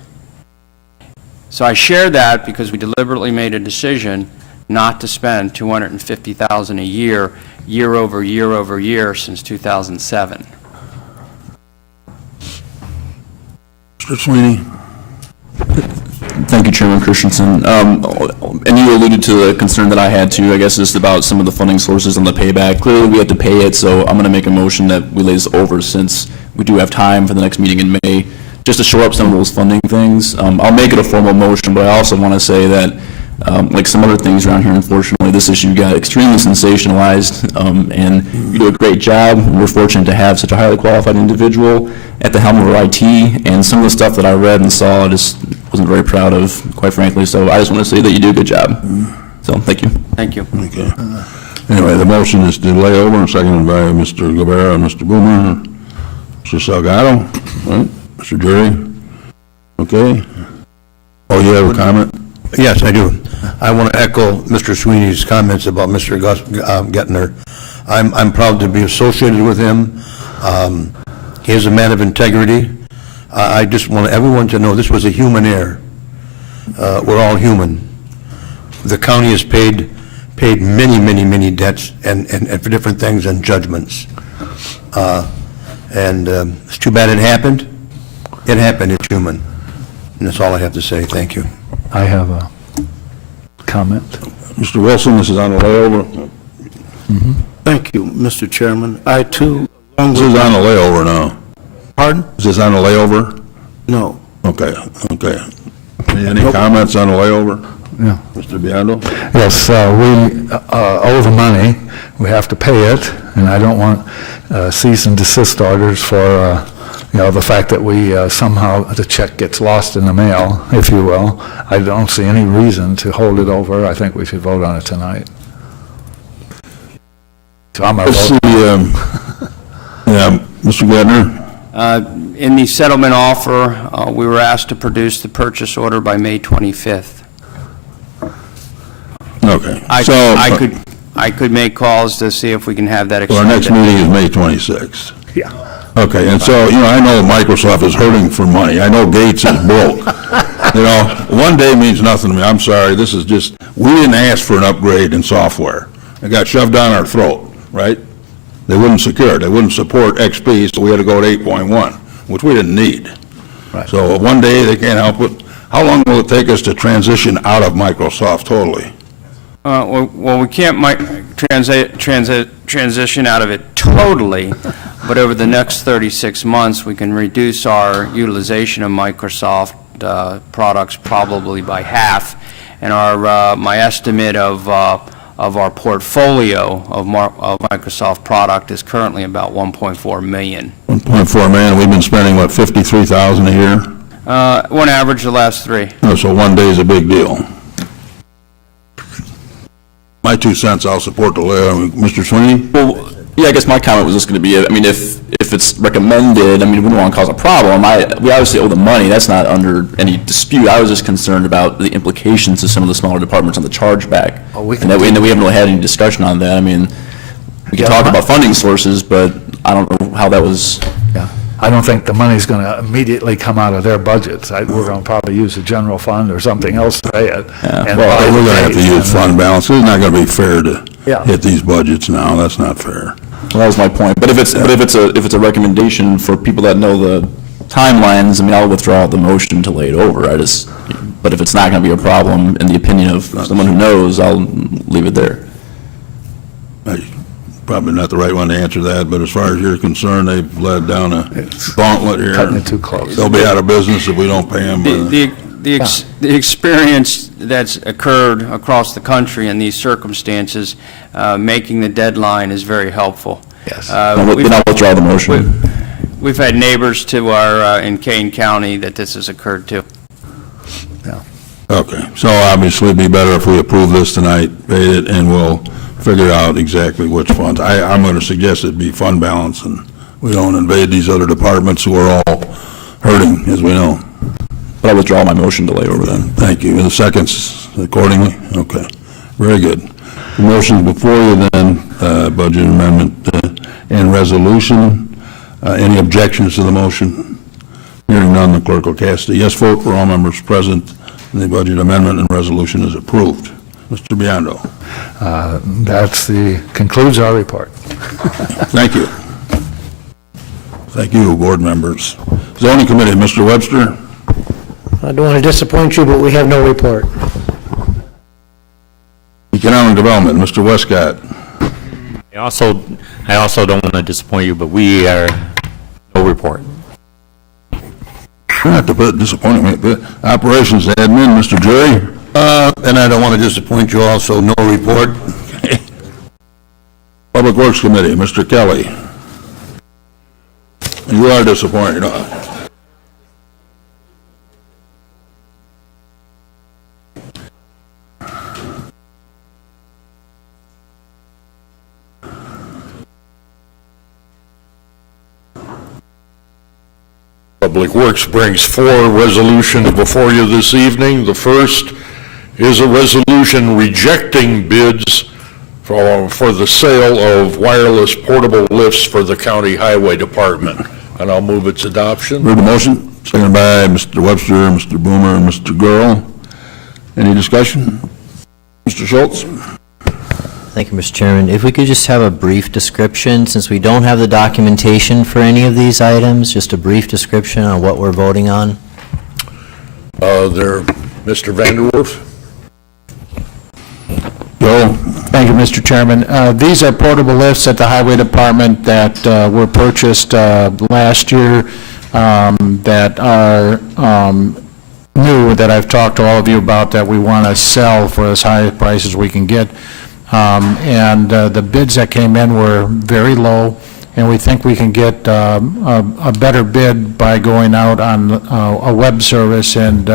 So I share that because we deliberately made a decision not to spend $250,000 a year, year over year over year since 2007. Mr. Sweeney? Thank you, Chairman Christensen. And you alluded to the concern that I had too, I guess, just about some of the funding sources and the payback. Clearly, we have to pay it, so I'm going to make a motion that we lay this over since we do have time for the next meeting in May, just to shore up some of those funding things. I'll make it a formal motion, but I also want to say that, like some other things around here, unfortunately, this issue got extremely sensationalized, and you do a great job. We're fortunate to have such a highly qualified individual at the helm of our IT, and some of the stuff that I read and saw, I just wasn't very proud of, quite frankly, so I just want to say that you do a good job. So, thank you. Thank you. Okay. Anyway, the motion is to lay over, and seconded by Mr. Guevara and Mr. Boomer. Mr. Salgado, right? Mr. Drury? Okay. Oh, you have a comment? Yes, I do. I want to echo Mr. Sweeney's comments about Mr. Gettner. I'm proud to be associated with him. He is a man of integrity. I just want everyone to know this was a human error. We're all human. The county has paid paid many, many, many debts and for different things and judgments. And it's too bad it happened. It happened, it's human. And that's all I have to say. Thank you. I have a comment. Mr. Wilson, this is on the layover. Thank you, Mr. Chairman. I too, along This with... is on the layover now. Pardon? Is this on the layover? No. Okay, okay. Any comments on the layover? Yeah. Mr. Biondo? Yes, we owe the money, we have to pay it, and I don't want cease and desist orders for, the fact that we somehow, the check gets lost in the mail, if you will. I don't see any reason to hold it over. I think we should vote on it tonight. So I'm Let's see, Mr. Gedner? In the settlement offer, we were asked to produce the purchase order by May 25th. Okay. I could make calls to see if we can have that Well, our extended. next meeting is May 26th. Yeah. Okay, and so, I know Microsoft is hurting for money. I know Gates is broke. One day means nothing to me. I'm sorry, this is just, we didn't ask for an upgrade in software. It got shoved down our throat, right? They wouldn't secure it. They wouldn't support XP, so we had to go to 8.1, which we didn't need. Right. So one day they can't help it. How long will it take us to transition out of Microsoft totally? Well, we can't transition out of it totally, but over the next 36 months, we can reduce our utilization of Microsoft products probably by half. And my estimate of our portfolio of Microsoft product is currently about 1.4 million. 1.4 million, we've been spending, what, 53,000 a year? On average, the last 3. Oh, so one day is a big deal. My 2 cents, I'll support the layover. Mr. Sweeney? Well, yeah, I guess my comment was just going to be, if it's recommended, we don't want to cause a problem. We obviously owe the money. That's not under any dispute. I was just concerned about the implications of some of the smaller departments on the chargeback. And that we haven't really had any discussion on that. We can talk about funding sources, but I don't know how that was. Yeah. I don't think the money's going to immediately come out of their budgets. We're going to probably use the general fund or something else to pay it. Well, we're going to have to use fund balance. It's not going to be fair to hit these budgets now. That's not fair. Well, that was my point. But if it's a recommendation for people that know the timelines, I'll withdraw the motion to lay it over. But if it's not going to be a problem, in the opinion of someone who knows, I'll leave it there. Probably not the right one to answer that, but as far as you're concerned, they've led down a gauntlet here. Cutting it too close. They'll be out of business if we don't pay them. The experience that's occurred across the country in these circumstances, making the deadline is very helpful. Yes. I'll withdraw the motion. We've had neighbors to our, in Kane County that this has occurred to. Yeah. Okay, so obviously it'd be better if we approve this tonight, pay it, and we'll figure out exactly which funds. I'm going to suggest it be fund balance, and we don't invade these other departments who are all hurting, as we know. But I withdraw my motion to lay over then. Thank you. The seconds accordingly? Okay, very good. The motion's before you then, budget amendment and resolution. Any objections to the motion? Hearing none, the clerk will cast a yes vote for all members present, and the budget amendment and resolution is approved. Mr. Biondo. Concludes our report. Thank you. Thank you, board members. Zoning Committee, Mr. Webster. I don't want to disappoint you, but we have no report. Economic Development, Mr. Westcott. I also don't want to disappoint you, but we are no report. Not to put disappointing me, but Operations Admin, Mr. Jerry. And I don't want to disappoint you also, no report. Public Works Committee, Mr. Kelly. You are disappointed, huh? Public Works brings 4 resolutions before you this evening. The first is a resolution rejecting bids for the sale of wireless portable lifts for the County Highway Department, and I'll move its adoption. Heard the motion, seconded by Mr. Webster, Mr. Boomer, and Mr. Gurl. Any discussion? Mr. Schultz? Thank you, Mr. Chairman. If we could just have a brief description, since we don't have the documentation for any of these items, just a brief description on what we're voting on. Mr. Vanderwerf? Joe? Thank you, Mr. Chairman. These are portable lifts at the Highway Department that were purchased last year that are new, that I've talked to all of you about, that we want to sell for as high a price as we can get. And the bids that came in were very low, and we think we can get a better bid by going out on a web service and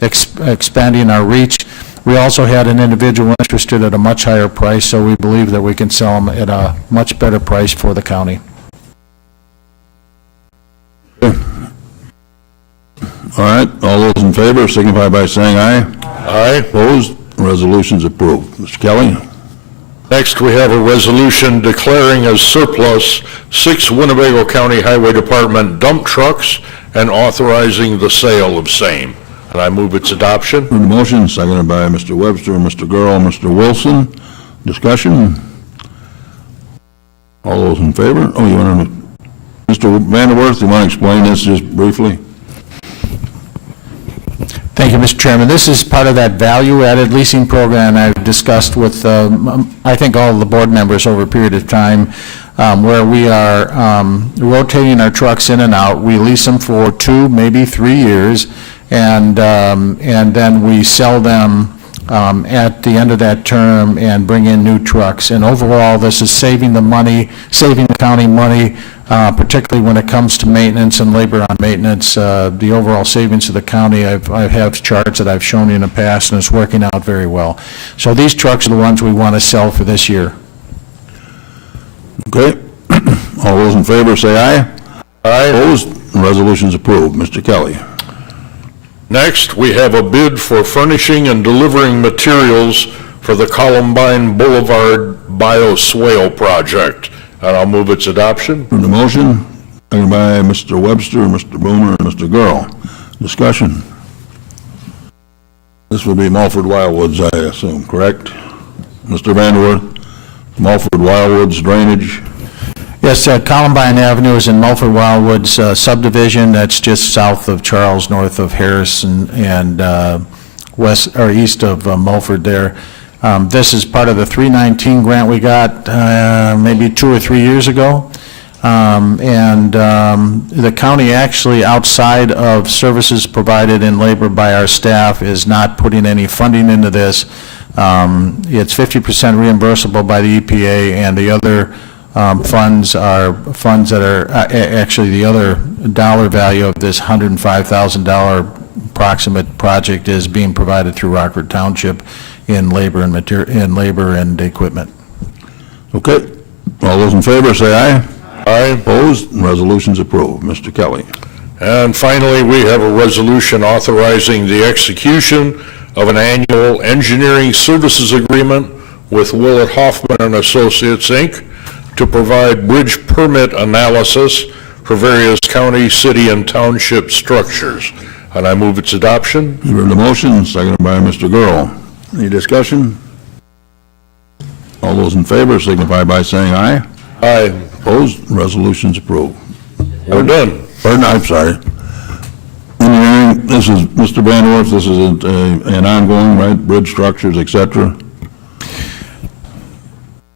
expanding our reach. We also had an individual interested at a much higher price, so we believe that we can sell them at a much better price for the county. All right, all those in favor signify by saying aye. Aye. Opposed? Resolution's approved. Mr. Kelly? Next, we have a resolution declaring as surplus 6 Winnebago County Highway Department dump trucks and authorizing the sale of same. And I move its adoption. Heard the motion, seconded by Mr. Webster, Mr. Gurl, Mr. Wilson. Discussion? All those in favor? Oh, you want to, Mr. Vanderwerf, you want to explain this just briefly? Thank you, Mr. Chairman. This is part of that value-added leasing program I've discussed with, I think, all of the board members over a period of time, where we are rotating our trucks in and out. We lease them for 2, maybe 3 years, and then we sell them at the end of that term and bring in new trucks. And overall, this is saving the county money, particularly when it comes to maintenance and labor on maintenance. The overall savings to the county, I have charts that I've shown you in the past, and it's working out very well. So these trucks are the ones we want to sell for this year. Okay. All those in favor say aye. Aye. Opposed? Resolution's approved. Mr. Kelly? Next, we have a bid for furnishing and delivering materials for the Columbine Boulevard Bioswale project. And I'll move its adoption. Heard the motion, seconded by Mr. Webster, Mr. Boomer, and Mr. Gurl. Discussion? This would be Mulford Wildwoods, I assume, correct? Mr. Vanderwerf? Mulford Wildwoods drainage? Yes, Columbine Avenue is in Mulford Wildwoods subdivision. That's just south of Charles, north of Harrison, and west or east of Mulford there. This is part of the 319 grant we got maybe 2 or 3 years ago. The county actually, outside of services provided in labor by our staff, is not putting any funding into this. It's 50% reimbursable by the EPA, and the other funds are funds that are actually the other dollar value of this $105,000 approximate project is being provided through Rockford Township in labor and equipment. Okay. All those in favor say aye. Aye. Opposed? Resolution's approved. Mr. Kelly? And finally, we have a resolution authorizing the execution of an annual engineering services agreement with Willett Hoffman and Associates, Inc., to provide bridge permit analysis for various county, city, and township structures. And I move its adoption. You heard the motion, seconded by Mr. Gurl. Any discussion? All those in favor signify by saying aye. Aye. Opposed? Resolution's approved. We're done. Pardon, I'm sorry. Engineering, this is, Mr. Vanderwerf, this is an ongoing, right, bridge structures, et cetera?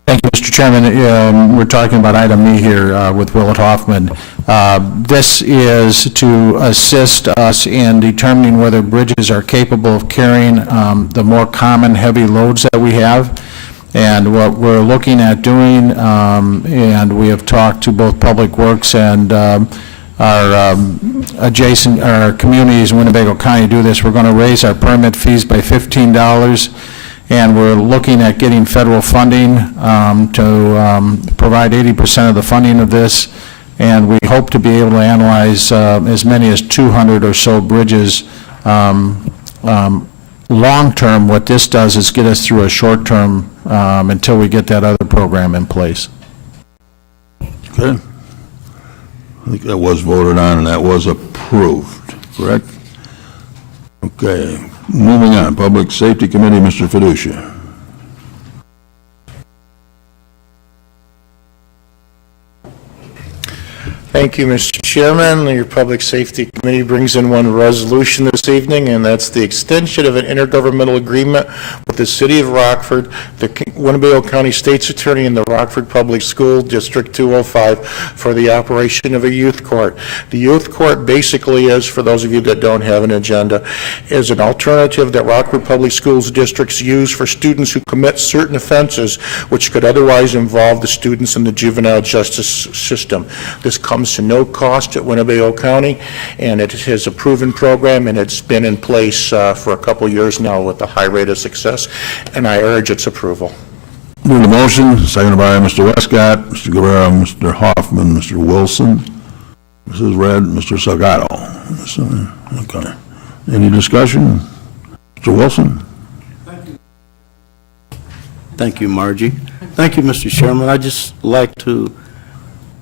Thank you, Mr. Chairman. We're talking about item E here with Willett Hoffman. This is to assist us in determining whether bridges are capable of carrying the more common heavy loads that we have. And what we're looking at doing, and we have talked to both Public Works and our adjacent, our communities in Winnebago County do this. We're going to raise our permit fees by $15. And we're looking at getting federal funding to provide 80% of the funding of this. And we hope to be able to analyze as many as 200 or so bridges. Long-term, what this does is get us through a short-term until we get that other program in place. Okay. I think that was voted on and that was approved, correct? Okay. Moving on, Public Safety Committee, Mr. Fiducia. Thank you, Mr. Chairman. Your Public Safety Committee brings in one resolution this evening, and that's the extension of an intergovernmental agreement with the City of Rockford, the Winnebago County State's Attorney, and the Rockford Public School District 205 for the operation of a youth court. The youth court basically is, for those of you that don't have an agenda, is an alternative that Rockford Public Schools districts use for students who commit certain offenses which could otherwise involve the students in the juvenile justice system. This comes to no cost at Winnebago County, and it is a proven program, and it's been in place for a couple years now with a high rate of success, and I urge its approval. Move the motion, seconded by Mr. Westcott, Mr. Guerrero, Mr. Hoffman, Mr. Wilson, Mrs. Red, Mr. Salgado. Okay. Any discussion? Mr. Wilson? Thank you, Margie. Thank you, Mr. Chairman. I'd just like to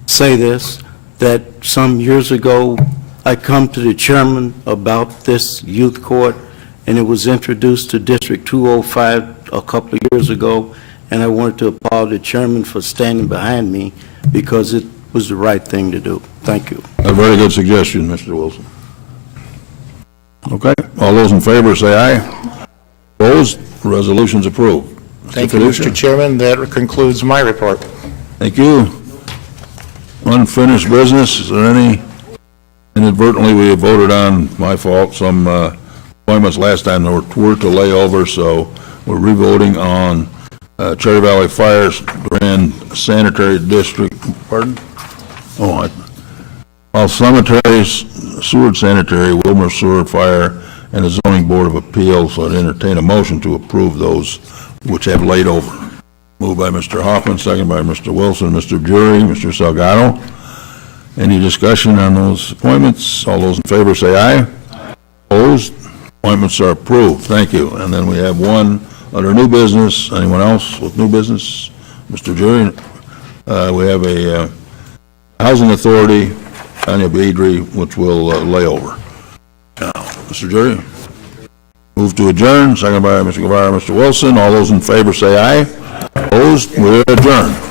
say this, that some years ago, I come to the chairman about this youth court, and it was introduced to District 205 a couple of years ago, and I wanted to applaud the chairman for standing behind me because it was the right thing to do. Thank you. A very good suggestion, Mr. Wilson. Okay, all those in favor say aye. Opposed? Resolution's approved. Thank you, Mr. Chairman. That concludes my report. Thank you. Unfinished business, is there any? Inadvertently, we have voted on, my fault, some appointments last time that were to lay over, so we're revoting on Cherry Valley Fire's Grand Sanitary District, pardon? Cemeteries, Seward Sanitary, Wilmer Sewer Fire, and the Zoning Board of Appeals. So I'd entertain a motion to approve those which have laid over. Moved by Mr. Hoffman, second by Mr. Wilson, Mr. Jury, Mr. Salgado. Any discussion on those appointments? All those in favor say aye. Opposed? Appointments are approved. Thank you. And then we have one under new business. Anyone else with new business? Mr. Jury, we have a Housing Authority, Tanya Beadry, which will lay over. Now, Mr. Jury? Move to adjourn, second by Mr. Guevara, Mr. Wilson. All those in favor say aye. Opposed? We're adjourned.